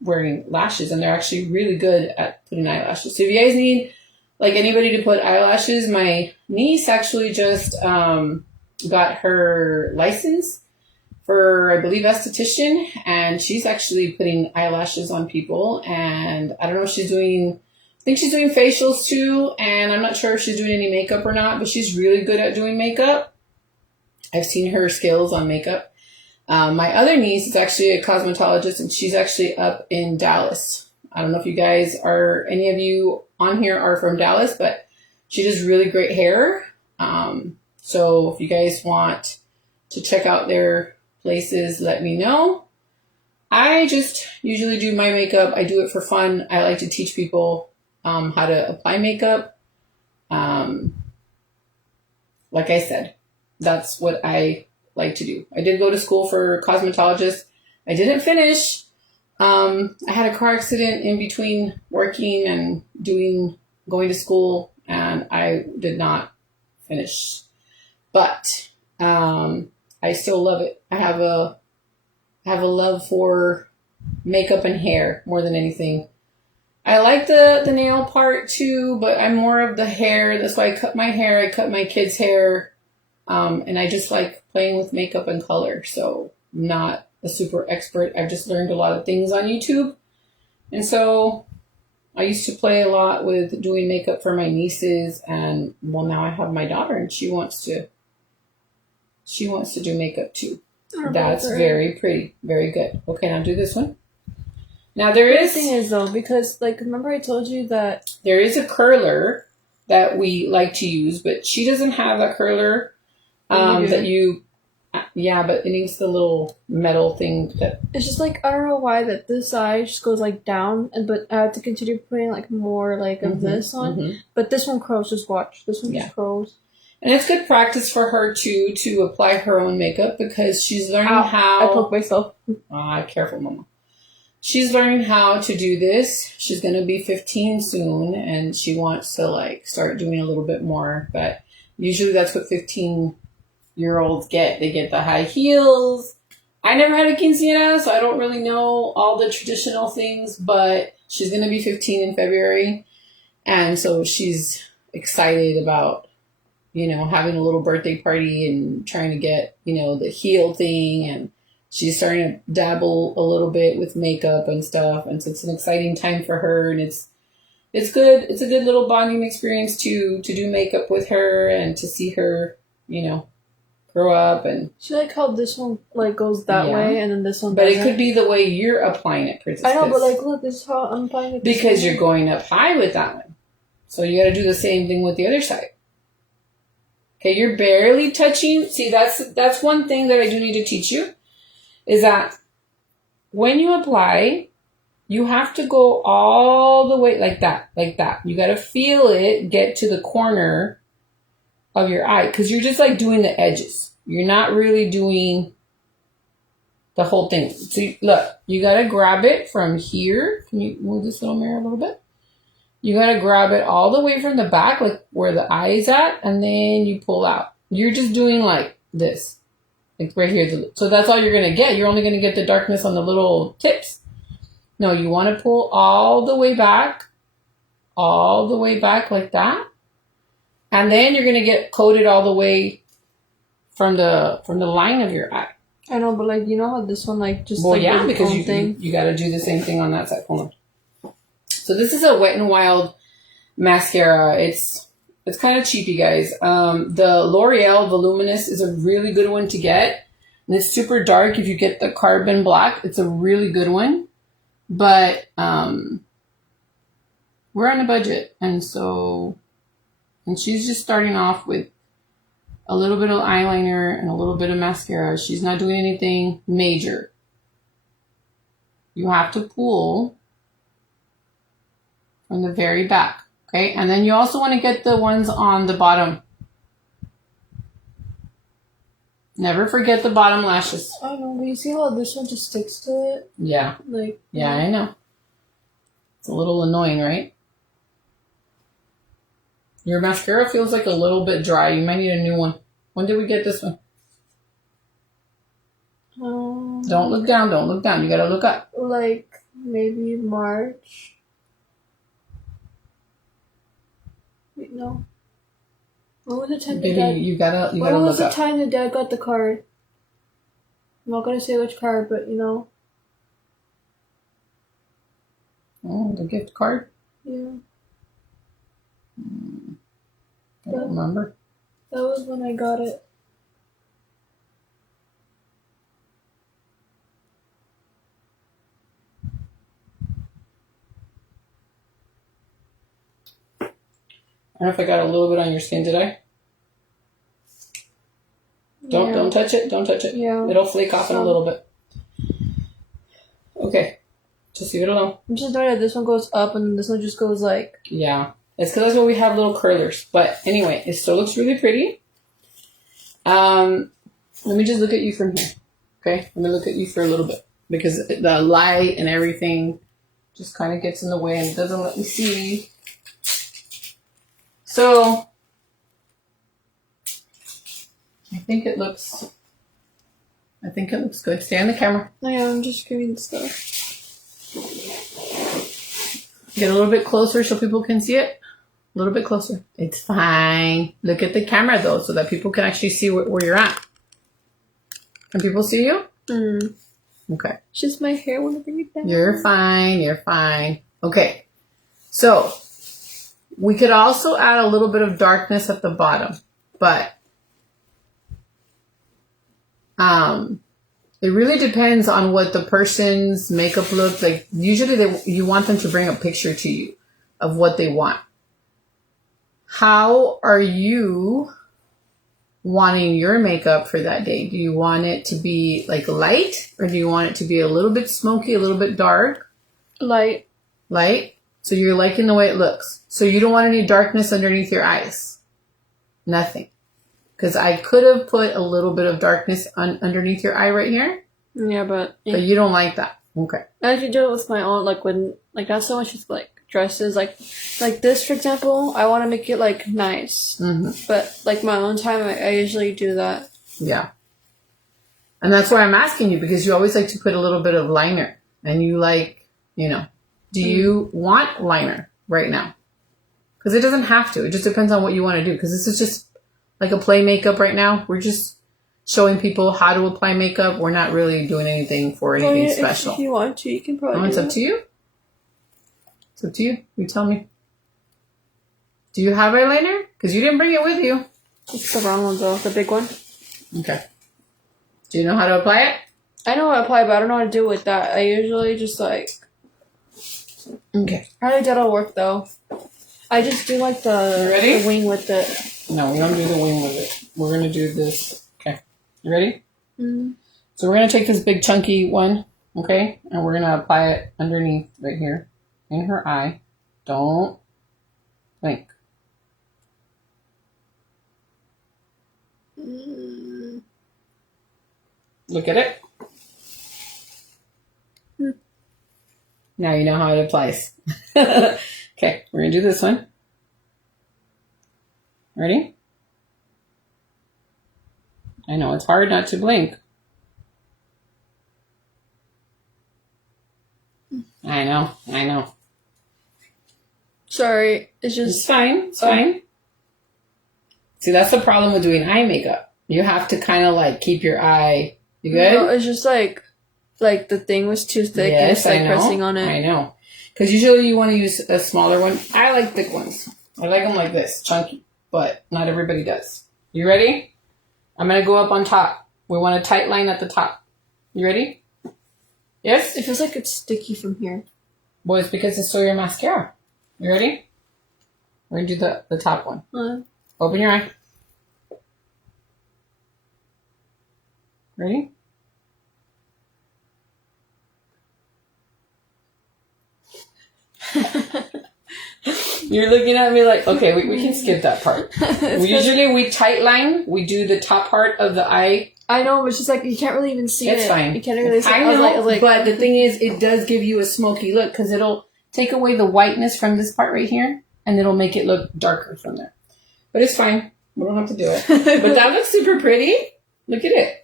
wearing lashes and they're actually really good at putting eyelashes. So if you guys need like anybody to put eyelashes, my niece actually just got her license for, I believe, esthetician, and she's actually putting eyelashes on people. And I don't know if she's doing, I think she's doing facials too, and I'm not sure if she's doing any makeup or not, but she's really good at doing makeup. I've seen her skills on makeup. My other niece is actually a cosmetologist, and she's actually up in Dallas. I don't know if you guys are, any of you on here are from Dallas, but she does really great hair. So if you guys want to check out their places, let me know. I just usually do my makeup. I do it for fun. I like to teach people how to apply makeup. Like I said, that's what I like to do. I did go to school for cosmetologist. I didn't finish. I had a car accident in between working and going to school, and I did not finish. But I still love it. I have a love for makeup and hair more than anything. I like the nail part too, but I'm more of the hair. That's why I cut my hair. I cut my kids' hair. And I just like playing with makeup and color. So I'm not a super expert. I've just learned a lot of things on YouTube. And so I used to play a lot with doing makeup for my nieces, and well, now I have my daughter, and she wants to do makeup too. That's very pretty, very good. Okay, now do this one. Now The thing is though, because like remember I told you that there is a curler that we like to use, but she doesn't have a curler that you. Yeah, but it needs the little metal thing that. it's just like I don't know why that this side just goes like down, and but I have to continue putting like more like of this on. But this one curls. Just watch. This one just curls. And it's good practice for her too to apply her own makeup because she's learning how. I poke myself. Careful, Mama. She's learning how to do this. She's gonna be 15 soon, and she wants to like start doing a little bit more. But usually that's what 15-year-olds get. They get the high heels. I never had a quinceañera, so I don't really know all the traditional things. But she's gonna be 15 in February, and so she's excited about having a little birthday party and trying to get the heel thing, and she's starting to dabble a little bit with makeup and stuff, and so it's an exciting time for her, and it's good. It's a good little bonding experience to do makeup with her and to see her, grow up. And she like how this one like goes that way, and then this one. But it could be the way you're applying it, Princess. I know, but like look, this is how I'm applying it. Because you're going up high with that one, so you got to do the same thing with the other side. Okay, you're barely touching. See, that's one thing that I do need to teach you. Is that when you apply, you have to go all the way like that. You got to feel it get to the corner of your eye because you're just like doing the edges. You're not really doing the whole thing. So look, you got to grab it from here. Can you move this little mirror a little bit? You got to grab it all the way from the back, like where the eye is at, and then you pull out. You're just doing like this. Like right here. So that's all you're going to get. You're only going to get the darkness on the little tips. No, you want to pull all the way back like that. And then you're going to get coated all the way from the line of your eye. I know, but like, you know how this one like just because you got to do the same thing on that side. Hold on. So this is a Wet n Wild mascara. It's kind of cheap, you guys. The L'Oreal Voluminous is a really good one to get. And it's super dark. If you get the Carbon Black, it's a really good one. But we're on a budget. And she's just starting off with a little bit of eyeliner and a little bit of mascara. She's not doing anything major. You have to pull from the very back. Okay, and then you also want to get the ones on the bottom. Never forget the bottom lashes. I know, but you see how this one just sticks to it? Yeah. Yeah, I know. It's a little annoying, right? Your mascara feels like a little bit dry. You might need a new one. When did we get this one? Don't look down. Don't look down. You gotta look up. Like maybe March. Wait, no. When was the time you gotta when was look the up. time the dad got the card? I'm not gonna say which card, but Oh, the gift card? Yeah. I don't remember. That was when I got it. I don't know if I got a little bit on your skin, did I? Don't touch it. Don't touch it. Yeah. It'll flake off in a little bit. Okay. Just leave it alone. I'm just noticing that this one goes up and this one just goes like... Yeah. It's because that's why we have little curlers. But anyway, it still looks really pretty. Let me just look at you from here. Okay? Let me look at you for a little bit. Because the light and everything just kind of gets in the way and doesn't let me see. So, I think it looks good. Stay on the camera. Oh yeah, I'm just giving stuff. Get a little bit closer so people can see it. A little bit closer. It's fine. Look at the camera though so that people can actually see where you're at. Can people see you? Okay. It's just my hair. Want to bring it down? You're fine. You're fine. Okay. So we could also add a little bit of darkness at the bottom, but it really depends on what the person's makeup looks like. Usually you want them to bring a picture to you of what they want. How are you wanting your makeup for that day? Do you want it to be like light, or do you want it to be a little bit smoky, a little bit dark? Light. Light? So you're liking the way it looks. So you don't want any darkness underneath your eyes. Nothing. Because I could have put a little bit of darkness underneath your eye right here. Yeah, but But you don't like that. Okay. I could do it with my own, like when, like not so much with like dresses, like this for example. I want to make it like nice, but like my own time, I usually do that. Yeah. And that's why I'm asking you, because you always like to put a little bit of liner, and you like, do you want liner right now? Because it doesn't have to. It just depends on what you want to do. Because this is just like a play makeup right now. We're just showing people how to apply makeup. We're not really doing anything for anything special. If you want to, you can probably. It's up to you. It's up to you. You tell me. Do you have eyeliner? Because you didn't bring it with you. It's the round one though, the big one. Okay. Do you know how to apply it? I know how to apply, but I don't know how to do it with that. I usually just like. Okay. How did that'll work though? I just do like You ready? the wing with it. No, we don't do the wing with it. We're going to do this. Okay. You ready? Mm. So we're going to take this big chunky one, okay? And we're going to apply it underneath right here in her eye. Don't blink. Mm. Look at it. Mm. Now you know how it applies. Okay, we're going to do this one. Ready? I know, it's hard not to blink. I know. Sorry, it's It's just. fine, it's fine. See, that's the problem with doing eye makeup. You have to kind of like keep your eye. You good? No, it's just like the thing was too thick. and it's like pressing on it. I know. Because usually you want to use a smaller one. I like thick ones. I like them like this, chunky. But not everybody does. You ready? I'm going to go up on top. We want a tight line at the top. You ready? Yes? It feels like it's sticky from here. Well, it's because it's so your mascara. You ready? We're going to do the top one. Open your eye. Ready? You're looking at me like, okay, we can skip that part. We tight line. We do the top part of the eye. I know, but it's just like you can't really even see it. It's fine. You can't really see it. I know, I was like, but the thing is, it does give you a smoky look because it'll take away the whiteness from this part right here, and it'll make it look darker from there. But it's fine. We don't have to do it. But that looks super pretty. Look at it.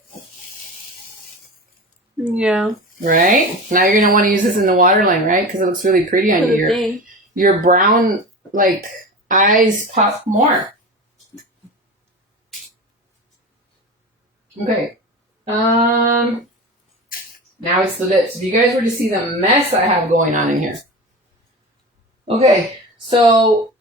Yeah. Right? Now you're going to want to use this in the waterline, right? Because it looks really pretty on you. Your brown, like, eyes pop more. Okay. Now it's the lips. If you guys were to see the mess I have going on in here. Okay. So,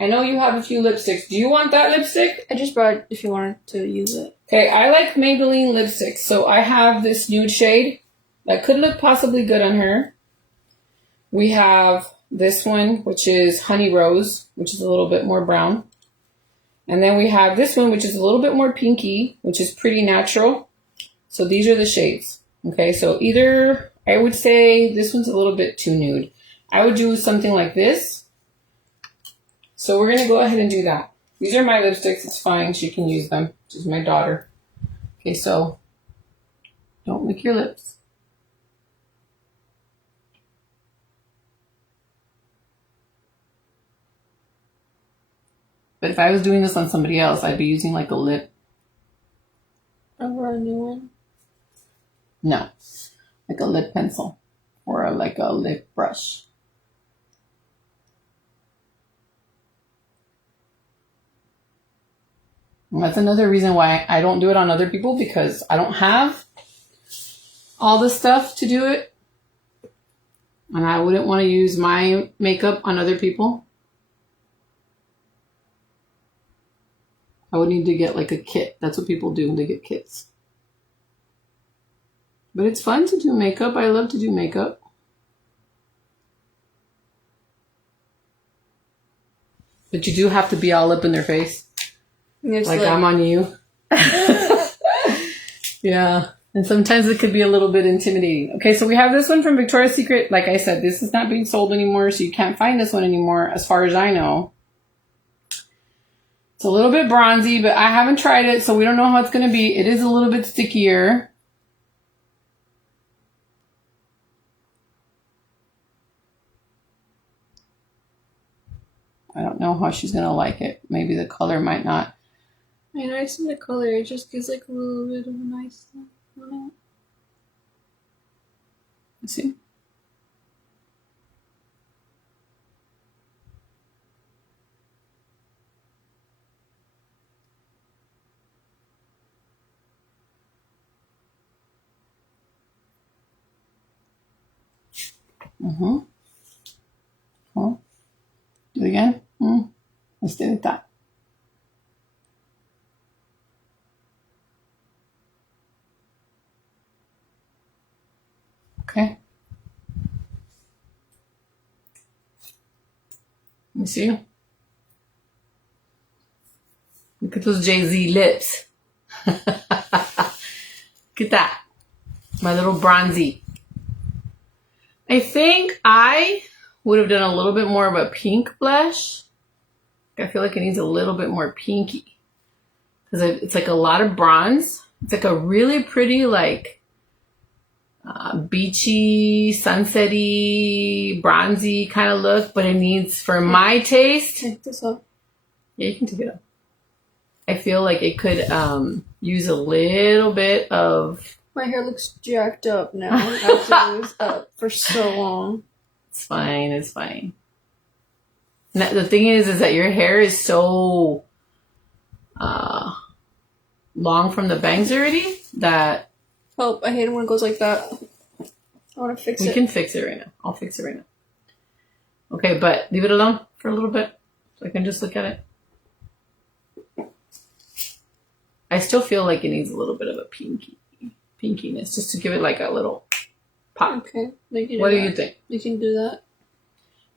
I know you have a few lipsticks. Do you want that lipstick? I just brought it if you wanted to use it. Okay, I like Maybelline lipsticks. So I have this nude shade that could look possibly good on her. We have this one, which is Honey Rose, which is a little bit more brown. And then we have this one, which is a little bit more pinky, which is pretty natural. So these are the shades. Okay, so either, I would say this one's a little bit too nude. I would do something like this. So we're going to go ahead and do that. These are my lipsticks. It's fine. She can use them. She's my daughter. Okay, so don't lick your lips. But if I was doing this on somebody else, I'd be using like a lip. Over a new one? No, like a lip pencil or like a lip brush. And that's another reason why I don't do it on other people, because I don't have all the stuff to do it. And I wouldn't want to use my makeup on other people. I would need to get like a kit. That's what people do when they get kits. But it's fun to do makeup. I love to do makeup. But you do have to be all up in their face. Like I'm on you. Yeah. And sometimes it could be a little bit intimidating. Okay, so we have this one from Victoria's Secret. Like I said, this is not being sold anymore, so you can't find this one anymore as far as I know. It's a little bit bronzy, but I haven't tried it, so we don't know how it's going to be. It is a little bit stickier. I don't know how she's going to like it. Maybe the color might not. I mean, I see the color. It just gives like a little bit of a nice thing on it. Let's see. Oh. Do it again. Let's do it that. Okay. Let me see. Look at those Jay-Z lips. Look at that. My little bronzy. I think I would have done a little bit more of a pink blush. I feel like it needs a little bit more pinky. Because it's like a lot of bronze. It's like a really pretty, like, beachy, sunsetty, bronzy kind of look. But it needs, for my taste... Take this off. Yeah, you can take it off. I feel like it could use a little bit of... My hair looks jacked up now after it was up for so long. It's fine. It's fine. The thing is that your hair is so long from the bangs already that... Oh, I hate it when it goes like that. I want to fix it. We can fix it right now. I'll fix it right now. Okay, but leave it alone for a little bit so I can just look at it. I still feel like it needs a little bit of a pinkiness just to give it like a little pop. Okay. What do you think? You can do that.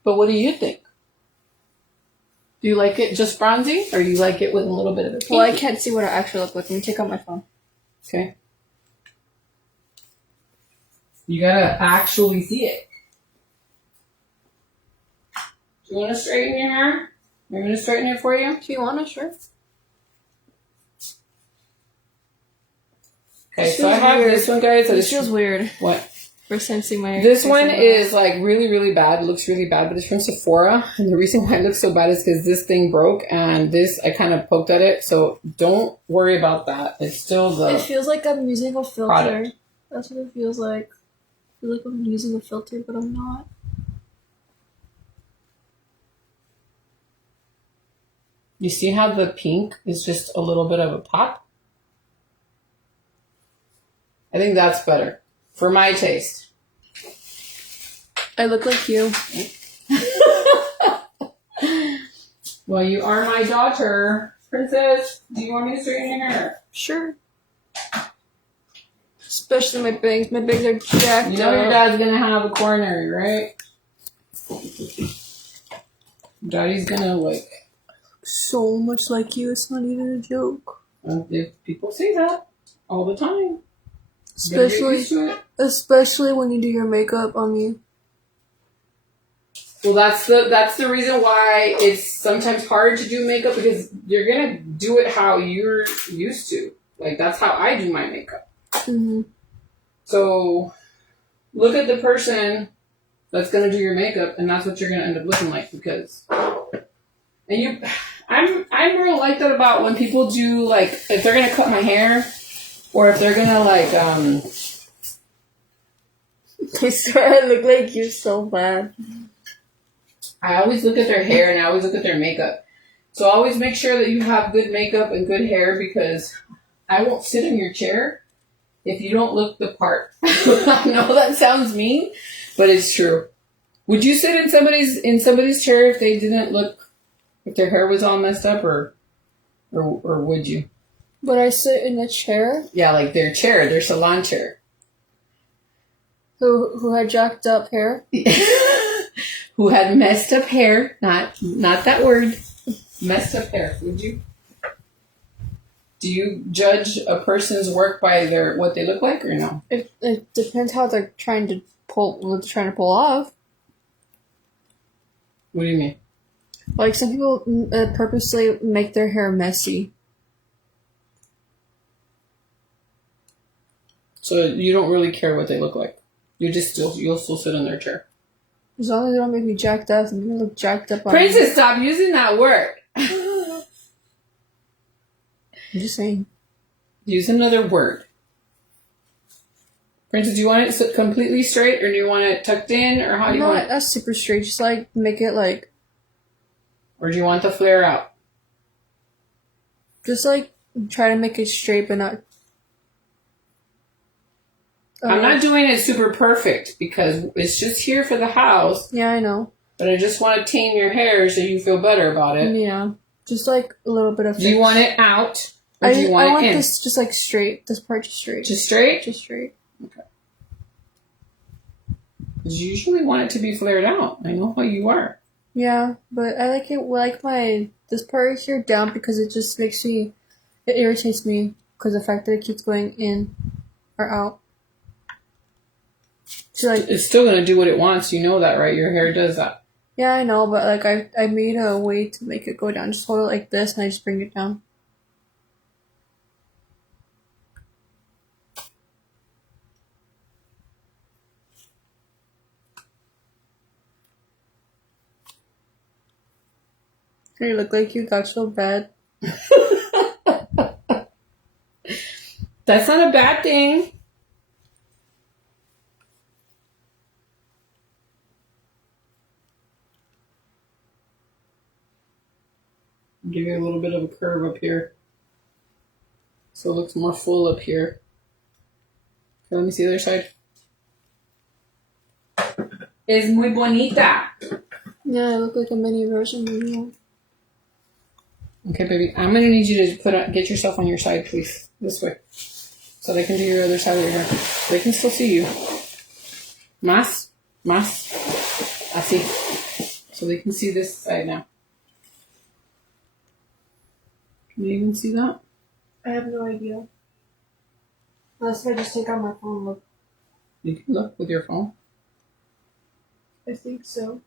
But what do you think? Do you like it just bronzy, or you like it with a little bit of a pinky? Well, I can't see what I actually look like. Let me take out my phone. Okay. You gotta actually see it. Do you want to straighten your hair? I'm gonna straighten it for you. Do you want to? Sure. Okay, so I have this one, guys. This feels weird. What? For sensing my hair. This one is like really, really bad. It looks really bad, but it's from Sephora. And the reason why it looks so bad is because this thing broke, and this, I kind of poked at it. So don't worry about that. It's still the... It feels like I'm using a filter. Product. That's what it feels like. I feel like I'm using a filter, but I'm not. You see how the pink is just a little bit of a pop? I think that's better. For my taste. I look like you. Well, you are my daughter. Princess, do you want me to straighten your hair? Sure. Especially my bangs. My bangs are jacked You know your up. dad's gonna have a coronary, right? Daddy's gonna like... So much like you, it's not even a joke. If people say that all the time. You gotta get used to it. Especially when you do your makeup on me. Well, that's the reason why it's sometimes hard to do makeup, because you're gonna do it how you're used to. Like, that's how I do my makeup. Mm-hmm. So look at the person that's gonna do your makeup, and that's what you're gonna end up looking like. Because, and I'm real like that about when people do, like, if they're gonna cut my hair, or if they're gonna like I swear I look like you so bad. I always look at their hair and I always look at their makeup. So always make sure that you have good makeup and good hair, because I won't sit in your chair if you don't look the part. I know that sounds mean, but it's true. Would you sit in somebody's chair if they didn't look, if their hair was all messed up, or would you? Would I sit in a chair? Yeah, like their chair, their salon chair. Who had jacked up hair? Who had messed up hair? Not that word. Messed up hair. Would you? Do you judge a person's work by what they look like, or no? It depends how they're trying to pull off. What do you mean? Like some people purposely make their hair messy. So you don't really care what they look like. You'll still sit in their chair. As long as they don't make me jacked up, and you look jacked up. Princess, stop using that word. I'm just saying. Use another word. Princess, do you want it completely straight, or do you want it tucked in, or how do you want it? That's super straight. Just like make it like. Or do you want the flare out? Just like try to make it straight, but not. I'm not doing it super perfect because it's just here for the house. Yeah, I know. But I just want to tame your hair so you feel better about it. Yeah, just like a little bit of. Do you want it out, or do you want it in? This just like straight. This part just straight. Just straight? Just straight. Okay. Because you usually want it to be flared out. I know how you are. Yeah, but I like it like this part here down because it just makes me. It irritates me because the fact that it keeps going in or out. So like, it's still going to do what it wants. You know that, right? Your hair does that. Yeah, I know, but like I made a way to make it go down. Just hold it like this, and I just bring it down. You look like you got so bad. That's not a bad thing. Give you a little bit of a curve up here. So it looks more full up here. Okay, let me see the other side. Es muy bonita. Yeah, I look like a mini version of you. Okay, baby. I'm going to need you to get yourself on your side, please. This way. So they can do your other side of your hair. They can still see you. Más. Así. So they can see this side now. Can you even see that? I have no idea. Unless I just take out my phone and look. You can look with your phone. I think so.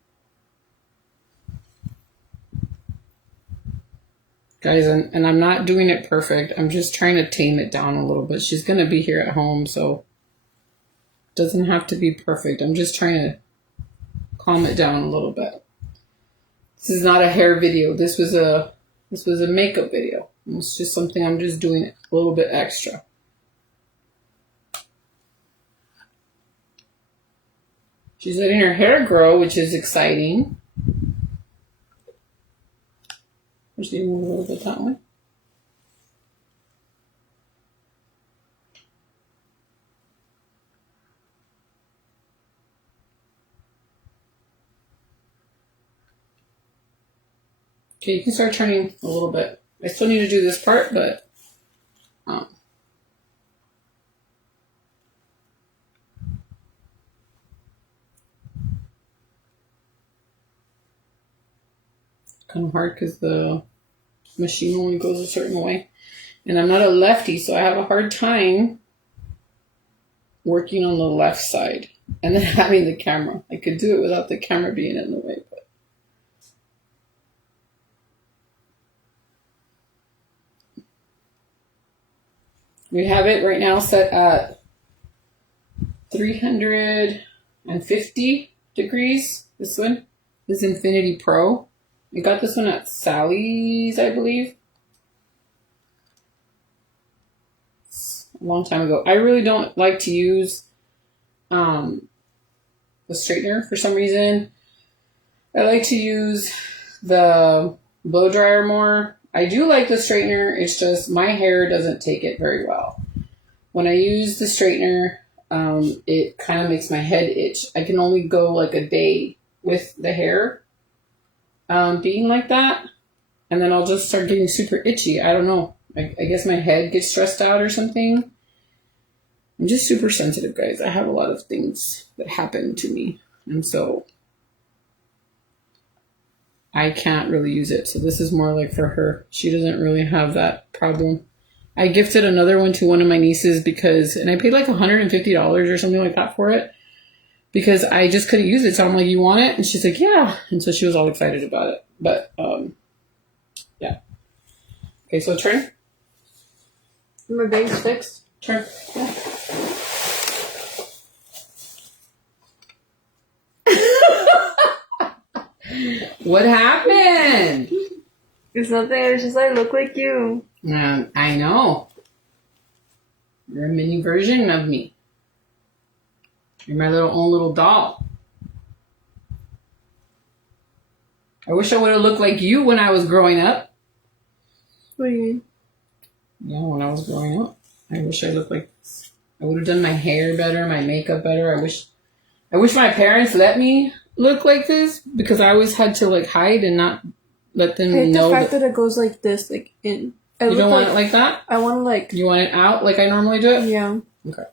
Guys, and I'm not doing it perfect. I'm just trying to tame it down a little bit. She's going to be here at home, so it doesn't have to be perfect. I'm just trying to calm it down a little bit. This is not a hair video. This was a makeup video. It's just something I'm just doing a little bit extra. She's letting her hair grow, which is exciting. Just even move a little bit that way. Okay, you can start turning a little bit. I still need to do this part, but kind of hard because the machine only goes a certain way. And I'm not a lefty, so I have a hard time working on the left side. And then having the camera. I could do it without the camera being in the way. But we have it right now set at 350 degrees. This one is Infinity Pro. I got this one at Sally's, I believe. A long time ago. I really don't like to use the straightener for some reason. I like to use the blow dryer more. I do like the straightener. It's just my hair doesn't take it very well. when I use the straightener, it kind of makes my head itch. I can only go like a day with the hair being like that, and then I'll just start getting super itchy. I don't know. I guess my head gets stressed out or something. I'm just super sensitive, guys. I have a lot of things that happen to me, and so I can't really use it. So this is more like for her. She doesn't really have that problem. I gifted another one to one of my nieces and I paid like $150 or something like that for it because I just couldn't use it. So I'm like, you want it? And she's like, yeah. And so she was all excited about it. But, yeah. Okay, so turn. My bag's fixed. Turn. Yeah. What happened? It's nothing. I was just like, look like you. I know. You're a mini version of me. You're my own little doll. I wish I would have looked like you when I was growing up. What do you mean? Yeah, when I was growing up. I wish I looked like this. I would have done my hair better, my makeup better. I wish my parents let me look like this because I always had to like hide and not let them I hate know the fact that it goes like this, like in. You don't want it like that? I want to like. You want it out like I normally do it? Yeah. Okay.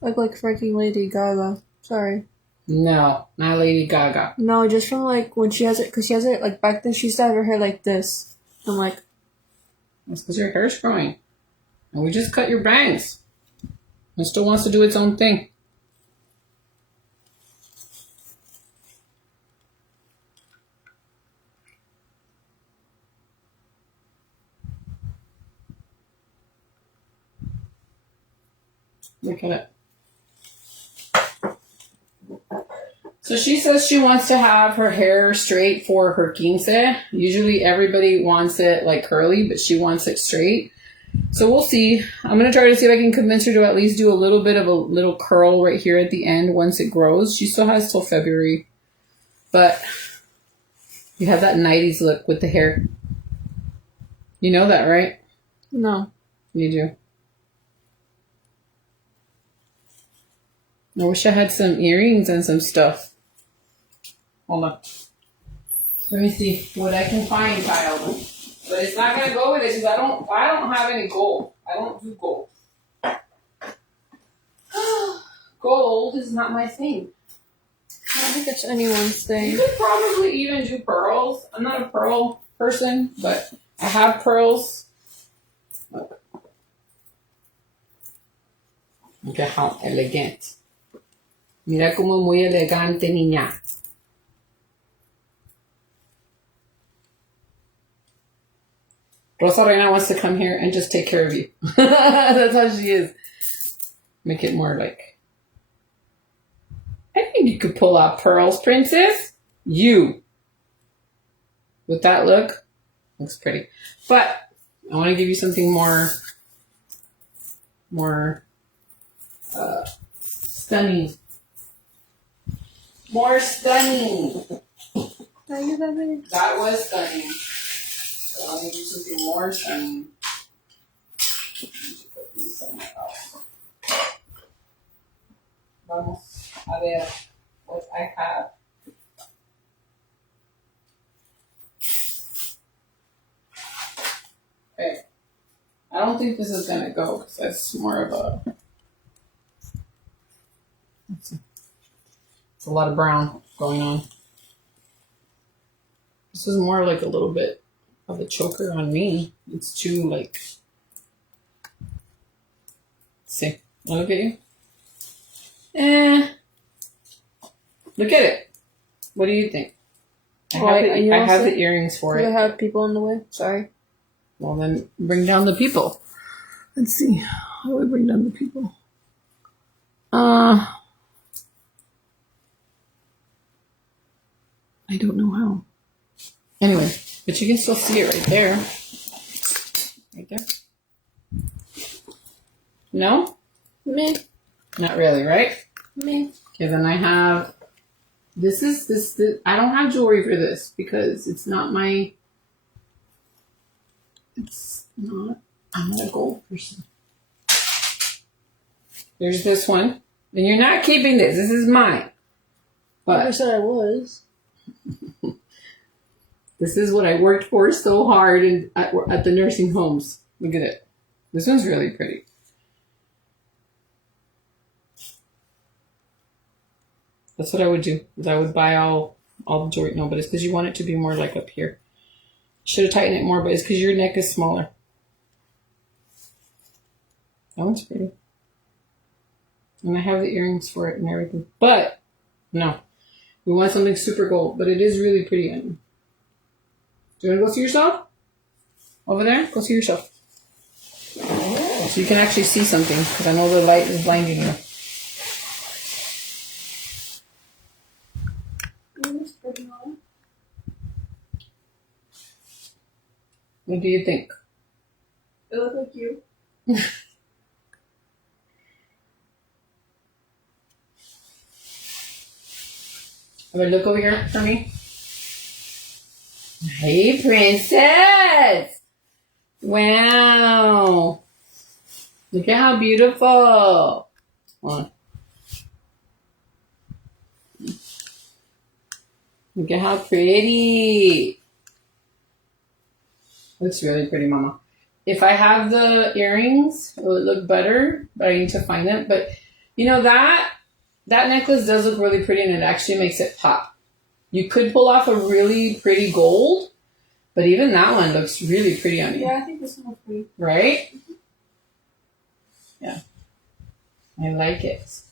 Like freaking Lady Gaga. Sorry. No, not Lady Gaga. No, just from like when she has it, because she has it like back then she used to have her hair like this. I'm like. That's because your hair's growing. And we just cut your bangs. It still wants to do its own thing. Look at it. So she says she wants to have her hair straight for her quince. Usually everybody wants it like curly, but she wants it straight. So we'll see. I'm going to try to see if I can convince her to at least do a little bit of a little curl right here at the end once it grows. She still has till February. But you have that 90s look with the hair. You know that, right? No. You do. I wish I had some earrings and some stuff. Hold on. Let me see what I can find, Kyle. But it's not gonna go with it because I don't have any gold. I don't do gold. Gold is not my thing. I don't think it's anyone's thing. You could probably even do pearls. I'm not a pearl person, but I have pearls. Look. Look at how elegant. Mira como muy elegante, niña. Rosa Reina wants to come here and just take care of you. That's how she is. Make it more like... I think you could pull out pearls, princess. You. With that look, looks pretty. But I want to give you something more stunning. More stunning. That was stunning. So I'll give you something more stunning. Put these somewhere else. Vamos a ver what I have. Okay. I don't think this is gonna go because that's more of a. It's a lot of brown going on. This is more like a little bit of a choker on me. It's too like. Let's see. Look at you. Look at it. What do you think? I have the earrings for it. Do I have people in the way? Sorry. Well, then bring down the people. Let's see. How do we bring down the people? I don't know how. Anyway, but you can still see it right there. Right there. No? Me. Not really, right? Me. Okay, then I have... This. I don't have jewelry for this because it's not my... It's not. I'm not a gold person. There's this one. And you're not keeping this. This is mine. I never But said I was. this is what I worked for so hard at the nursing homes. Look at it. This one's really pretty. That's what I would do. Is I would buy all the jewelry. No, but it's because you want it to be more like up here. Should have tightened it more, but it's because your neck is smaller. That one's pretty. And I have the earrings for it and everything. But, no. We want something super gold. But it is really pretty. Do you want to go see yourself? Over there? Go see yourself. So you can actually see something. Because I know the light is blinding you. What do you think? It looks like you. Have a look over here for me. Hey, princess! Wow! Look at how beautiful! Hold on. Look at how pretty! Looks really pretty, Mama. If I have the earrings, it would look better, but I need to find them. But, you know, that necklace does look really pretty, and it actually makes it pop. You could pull off a really pretty gold, but even that one looks really pretty on you. Yeah, I think this one looks pretty. Right? Yeah. I like it.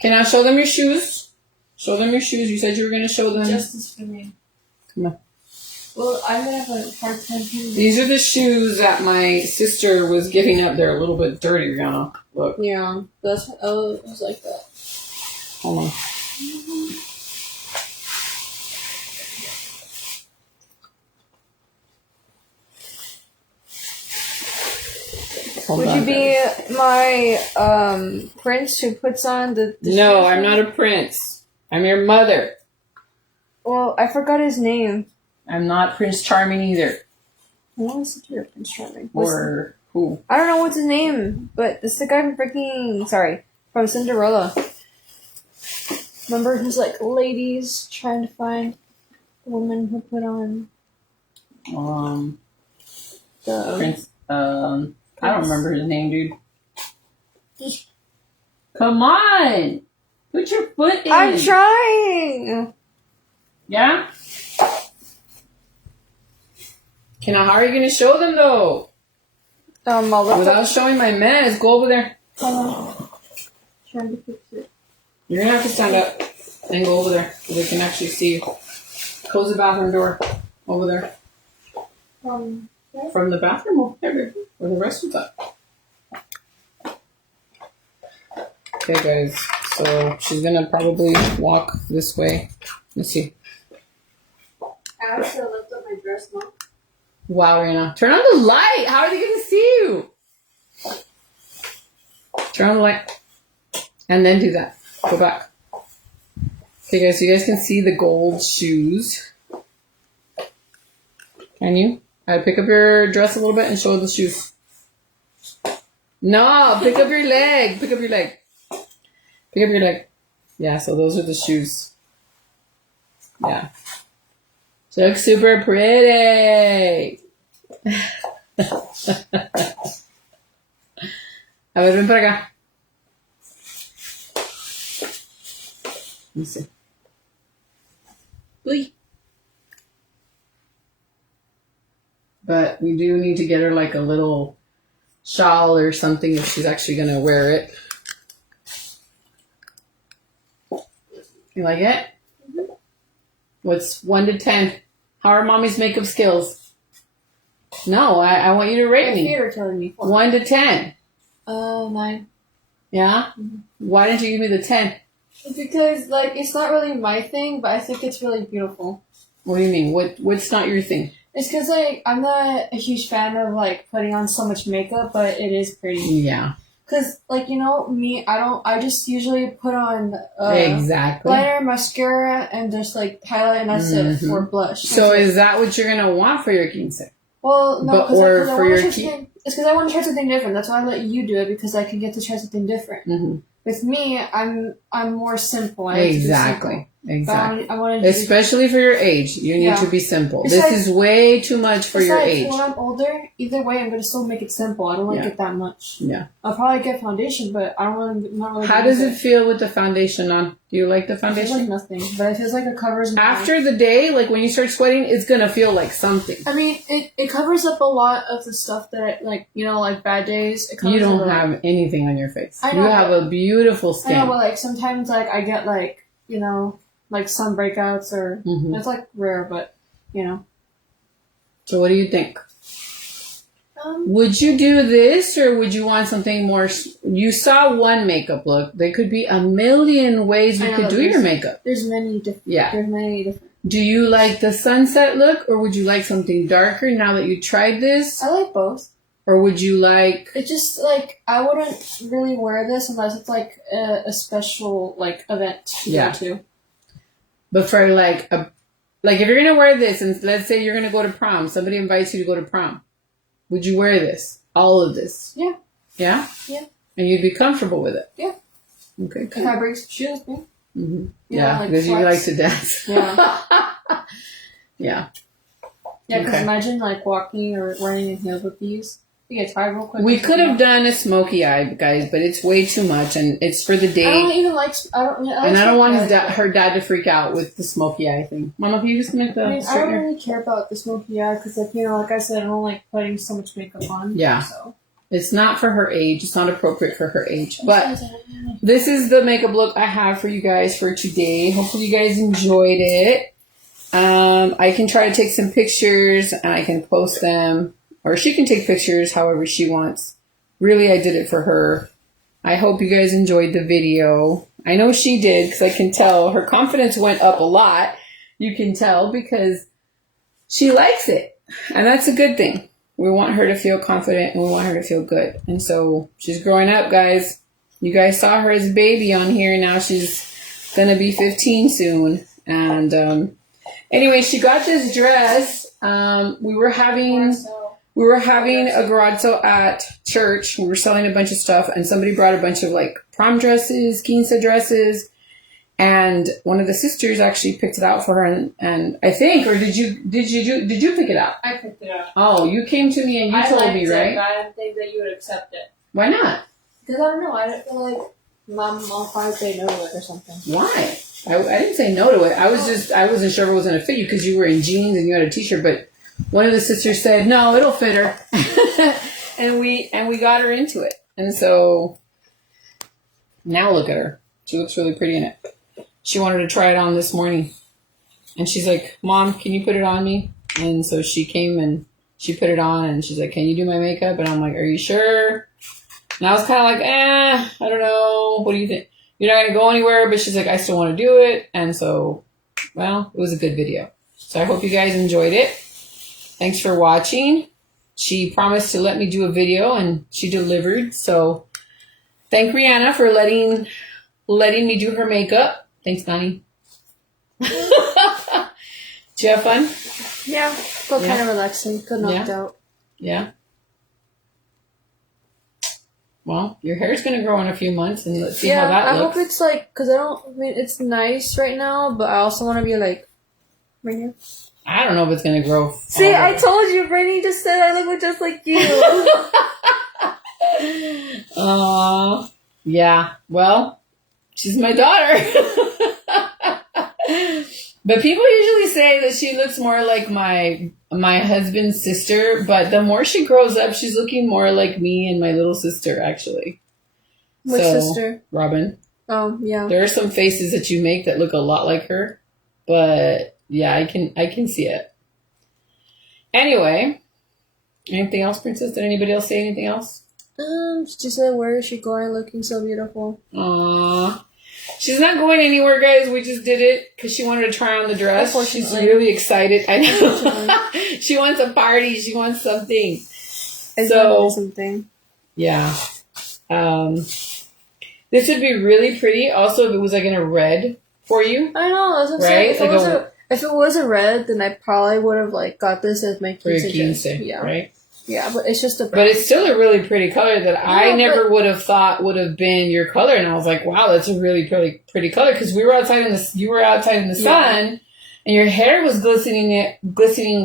Can I show them your shoes? Show them your shoes. You said you were going to show them. Justice for me. Come on. Well, I'm gonna have a hard time hearing. These are the shoes that my sister was giving up. They're a little bit dirty now. Look. Yeah, that's. Oh, it was like that. Hold on. Hold Would on, you be my prince who puts on the No, shoes? I'm not a prince. I'm your mother. Well, I forgot his name. I'm not Prince Charming either. I want to say Prince Charming. Or who? I don't know what's his name, but it's the guy from Cinderella. Remember his ladies trying to find the woman who put on the Prince. I don't remember his name, dude. Come on, put your foot in. I'm trying. Yeah. How are you going to show them though? I'll look Without up. showing my mess, go over there. Trying to fix it. You're going to have to stand up and go over there so they can actually see you. Close the bathroom door over there. From the bathroom over there, where the rest of that. Okay, guys. So she's going to probably walk this way. Let's see. I also lift up my dress now. Wow, Rihanna. Turn on the light. How are they going to see you? Turn on the light. And then do that. Go back. Okay, guys. So you guys can see the gold shoes. Can you? Pick up your dress a little bit and show the shoes. No, pick up your leg. Pick up your leg. Pick up your leg. Yeah, so those are the shoes. Yeah. She looks super pretty. A ver, ven para acá. Let me see. Uy. But we do need to get her like a little shawl or something if she's actually going to wear it. You like it? Mm-hmm. What's 1 to 10? How are mommy's makeup skills? No, I want you to rate me. You're telling me. 1 to 10. 9. Yeah? Mm-hmm. Why didn't you give me the 10? Because it's not really my thing, but I think it's really beautiful. What do you mean? What's not your thing? It's because I'm not a huge fan of putting on so much makeup, but it is pretty. Yeah. Because me, I just usually put on Exactly. liner, mascara, and just highlight, and that's it for blush. So is that what you're gonna want for your quince? Well, no, But- because or I for want your to try key- something. It's because I want to try something different. That's why I let you do it because I can get to try something different. Mm-hmm. With me, I'm more simple. I like to be Exactly. simple. Exactly. I want to Especially for your age, you need Yeah. to be simple. It's This like- is way too much for It's your like age. when I'm older, either way, I'm going to still make it simple. I don't like Yeah. it that much. Yeah. I'll probably get foundation, but I don't want to. Not really. How does it feel with the foundation on? Do you like the It feels like foundation? nothing, but it feels like it covers my. After the day, like when you start sweating, it's gonna feel like something. I mean, it covers up a lot of the stuff that, like, like bad days. It covers You don't up, like- have anything on your face. I You know, have a beautiful I skin. know, but like sometimes, like I get like sun breakouts, or Mhm. it's like rare, but So what do you think? um, Would you do this or would you want something more? You saw one makeup look. There could be a million ways you I know, could do there's- your makeup. there's many different. Yeah. There's many different. Do you like the sunset look or would you like something darker now that you tried this? I like both. Or would you like, It just like I wouldn't really wear this unless it's like a special like event to Yeah. go to. but for like if you're going to wear this and let's say you're going to go to prom, somebody invites you to go to prom. Would you wear this? All of this? Yeah. Yeah? Yeah. And you'd be comfortable with it? Yeah. Okay, If cool. I bring some shoes, man. Mm-hmm. Yeah, Yeah, like because you flex. like to dance. Yeah. Yeah. Yeah, because Okay. imagine like walking or running in heels with these. You get tired real quick. We could have done a smoky eye, guys, but it's way too much, and it's for the I day. don't even like. I don't. And I don't want smoky eyes, her dad to freak out with the smoky eye thing. Mama, can you just make the I mean, I don't straightener? really care about the smoky eye because, like I said, I don't like putting so much makeup on. Yeah. So. It's not for her age. It's not appropriate for her age. But this is the makeup look I have for you guys for today. Hopefully you guys enjoyed it. I can try to take some pictures and I can post them. Or she can take pictures however she wants. Really, I did it for her. I hope you guys enjoyed the video. I know she did because I can tell her confidence went up a lot. You can tell because she likes it. And that's a good thing. We want her to feel confident and we want her to feel good. And so she's growing up, guys. You guys saw her as a baby on here. Now she's going to be 15 soon. And anyway, she got this dress. We were having a garage sale at church. We were selling a bunch of stuff, and somebody brought a bunch of like prom dresses, quince dresses, and one of the sisters actually picked it out for her. And I think, or did you pick it out? I picked it up. Oh, you came to me and you told me, right? But I didn't think that you would accept it. Why not? Because I don't know. I didn't feel like Mom will probably say no to it or something. Why? I didn't say no to it. I wasn't sure if it was going to fit you because you were in jeans and you had a t-shirt, but one of the sisters said, no, it'll fit her. and we got her into it. And so now look at her. She looks really pretty in it. She wanted to try it on this morning. And she's like, Mom, can you put it on me? And so she came and she put it on and she's like, can you do my makeup? And I'm like, are you sure? And I was kind of like, I don't know. What do you think? You're not going to go anywhere. But she's like, I still want to do it. And so, well, it was a good video. So I hope you guys enjoyed it. Thanks for watching. She promised to let me do a video and she delivered. So thank Rihanna for letting me do her makeup. Thanks, Donnie. Did you have fun? Yeah. Felt kind of relaxing. Got knocked out. Yeah. Well, your hair's going to grow in a few months and let's see how that I looks. hope it's like, because it's nice right now, but I also want to be like, right here. I don't know if it's going to grow. See, all I the- told you, Brittany just said I look just like you. Yeah. Well, she's my daughter. But people usually say that she looks more like my husband's sister, but the more she grows up, she's looking more like me and my little sister, actually. Which So, sister? Robin. Oh, yeah. There are some faces that you make that look a lot like her, but yeah, I can see it. Anyway, anything else, Princess? Did anybody else say anything else? She said, where is she going looking so beautiful? Aww. She's not going anywhere, guys. We just did it because she wanted to try on the dress. She's Unfortunately. really excited. I know. She wants a party. She wants something. I So- did something. Yeah. This would be really pretty. Also, if it was like in a red for you. I know, that's what I'm Right? saying. Like If it was a red, then I probably would have like got this as my For your quince. quince, Yeah, right? yeah, but it's just a. But it's still a really pretty color that I Yeah, never would have thought would have been your color, and I was like, wow, that's a really pretty color because we were outside in the you were outside in the sun, and your hair was glistening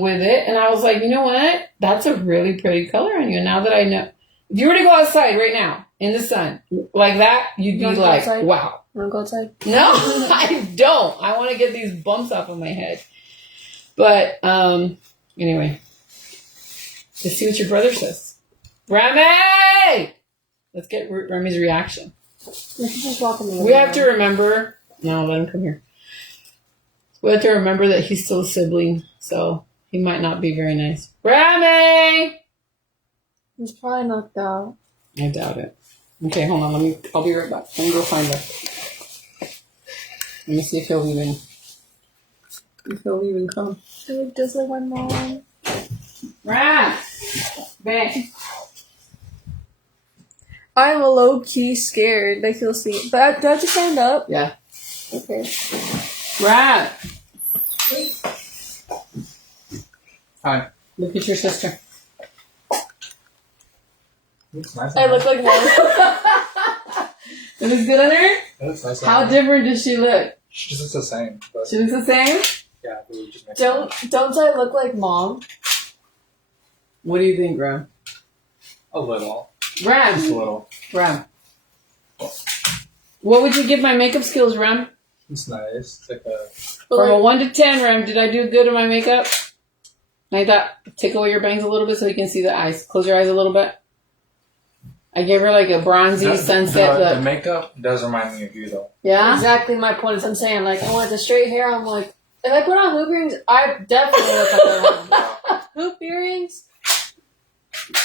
with it, and I was like, you know what, that's a really pretty color on you. Now that I know, if you were to go outside right now in the sun like that, you'd be like, wow. Wanna go outside? No, I don't. I want to get these bumps off of my head. But anyway. Let's see what your brother says. Remy! Let's get Remy's reaction. Let's just walk in the We have to remember... No, let him come here. We have to remember that he's still a sibling, so he might not be very nice. Remy! He's probably knocked out. I doubt it. Okay, hold on. I'll be right back. Let me go find him. Let me see if he'll even come. He looked just like my mom. Ram! Bang! I'm a low key scared that he'll see. But do I have to stand up? Yeah. Okay. Ram! Hi. Look at your sister. Looks nice. I look like mom. It looks good on her? It looks nice. How different does she look? She just looks the same. But She looks the same? yeah, we just mixed don't I look like mom? What do you think, Ram? a little. Just a Ram! little. Ram. What would you give my makeup skills, Ram? It's nice. It's like a... From a 1 to 10, Ram, did I do good on my makeup? Like that. Take away your bangs a little bit so you can see the eyes. Close your eyes a little bit. I gave her like a bronzy sunset the look. makeup does remind me of you, though. Yeah? Exactly my point. Is I'm saying like I want the straight hair. I'm like if I put on hoop earrings, I definitely look like that. Hoop earrings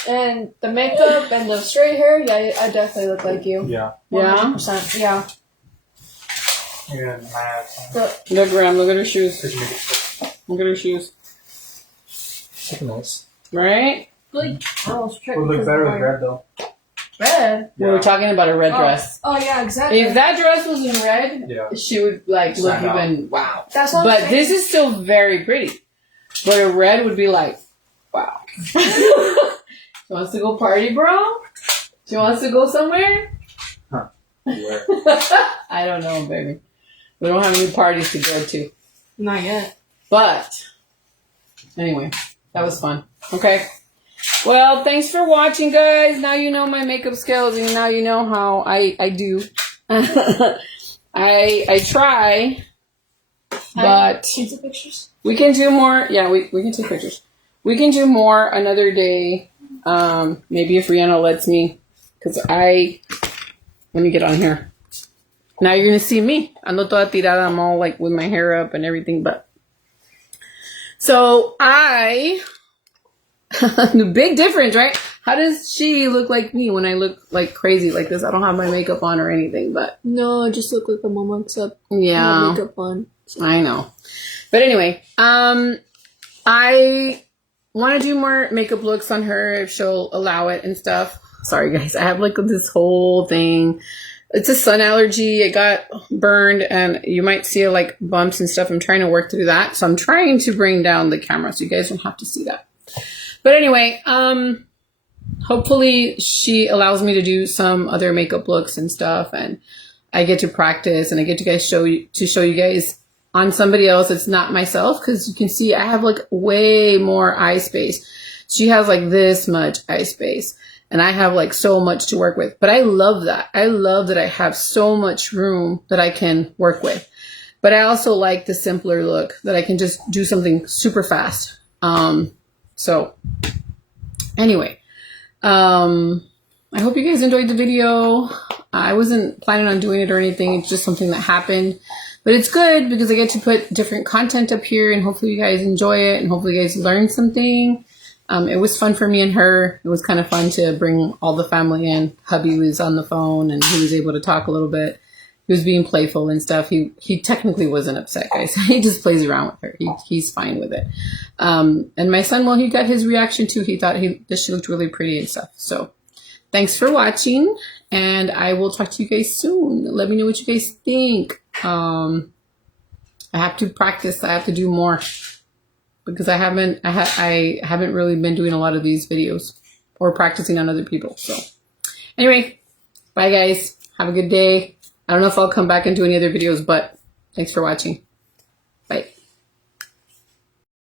and the makeup and the straight hair. Yeah, I definitely look like you. Yeah. Yeah? 100%. Yeah. Yeah, mad. But Look, Ram, look at her shoes. Because you make it Look at her shoes. look nice. Right? like I almost tripped Would look because better of with my- red, though. Red. We were talking about a red dress. Oh yeah, exactly. If that dress was in red, Yeah. she would like look Stand out. even wow. That's what I'm But saying. this is still very pretty. But a red would be like, wow. She wants to go party, bro? She wants to go somewhere? Where? I don't know, baby. We don't have any parties to go to. Not yet. But anyway, that was fun. Okay. Well, thanks for watching, guys. Now you know my makeup skills, and now you know how I do. I try, but Can you take pictures? we can do more. Yeah, we can take pictures. We can do more another day. Maybe if Rihanna lets me, because let me get on here. Now you're gonna see me. Ando toda tirada. I'm all like with my hair up and everything, but so the big difference, right? How does she look like me when I look like crazy like this? I don't have my makeup on or anything, but No, I just look like a mama except yeah, no makeup on. I know. But anyway, I want to do more makeup looks on her if she'll allow it and stuff. Sorry, guys. I have like this whole thing. It's a sun allergy. It got burned and you might see like bumps and stuff. I'm trying to work through that. So I'm trying to bring down the camera so you guys don't have to see that. But anyway, hopefully she allows me to do some other makeup looks and stuff, and I get to practice and I get to show you guys on somebody else. It's not myself, because you can see I have like way more eye space. She has like this much eye space, and I have like so much to work with. But I love that. I love that I have so much room that I can work with. But I also like the simpler look that I can just do something super fast. So anyway, I hope you guys enjoyed the video. I wasn't planning on doing it or anything. It's just something that happened, but it's good because I get to put different content up here, and hopefully you guys enjoy it, and hopefully you guys learn something. It was fun for me and her. It was kind of fun to bring all the family in. Hubby was on the phone and he was able to talk a little bit. He was being playful and stuff. He technically wasn't upset, guys. He just plays around with her. He's fine with it. And my son, well, he got his reaction too. He thought that she looked really pretty and stuff. So thanks for watching, and I will talk to you guys soon. Let me know what you guys think. I have to practice. I have to do more because I haven't really been doing a lot of these videos or practicing on other people. So anyway, bye guys. Have a good day. I don't know if I'll come back and do any other videos, but thanks for watching. Bye.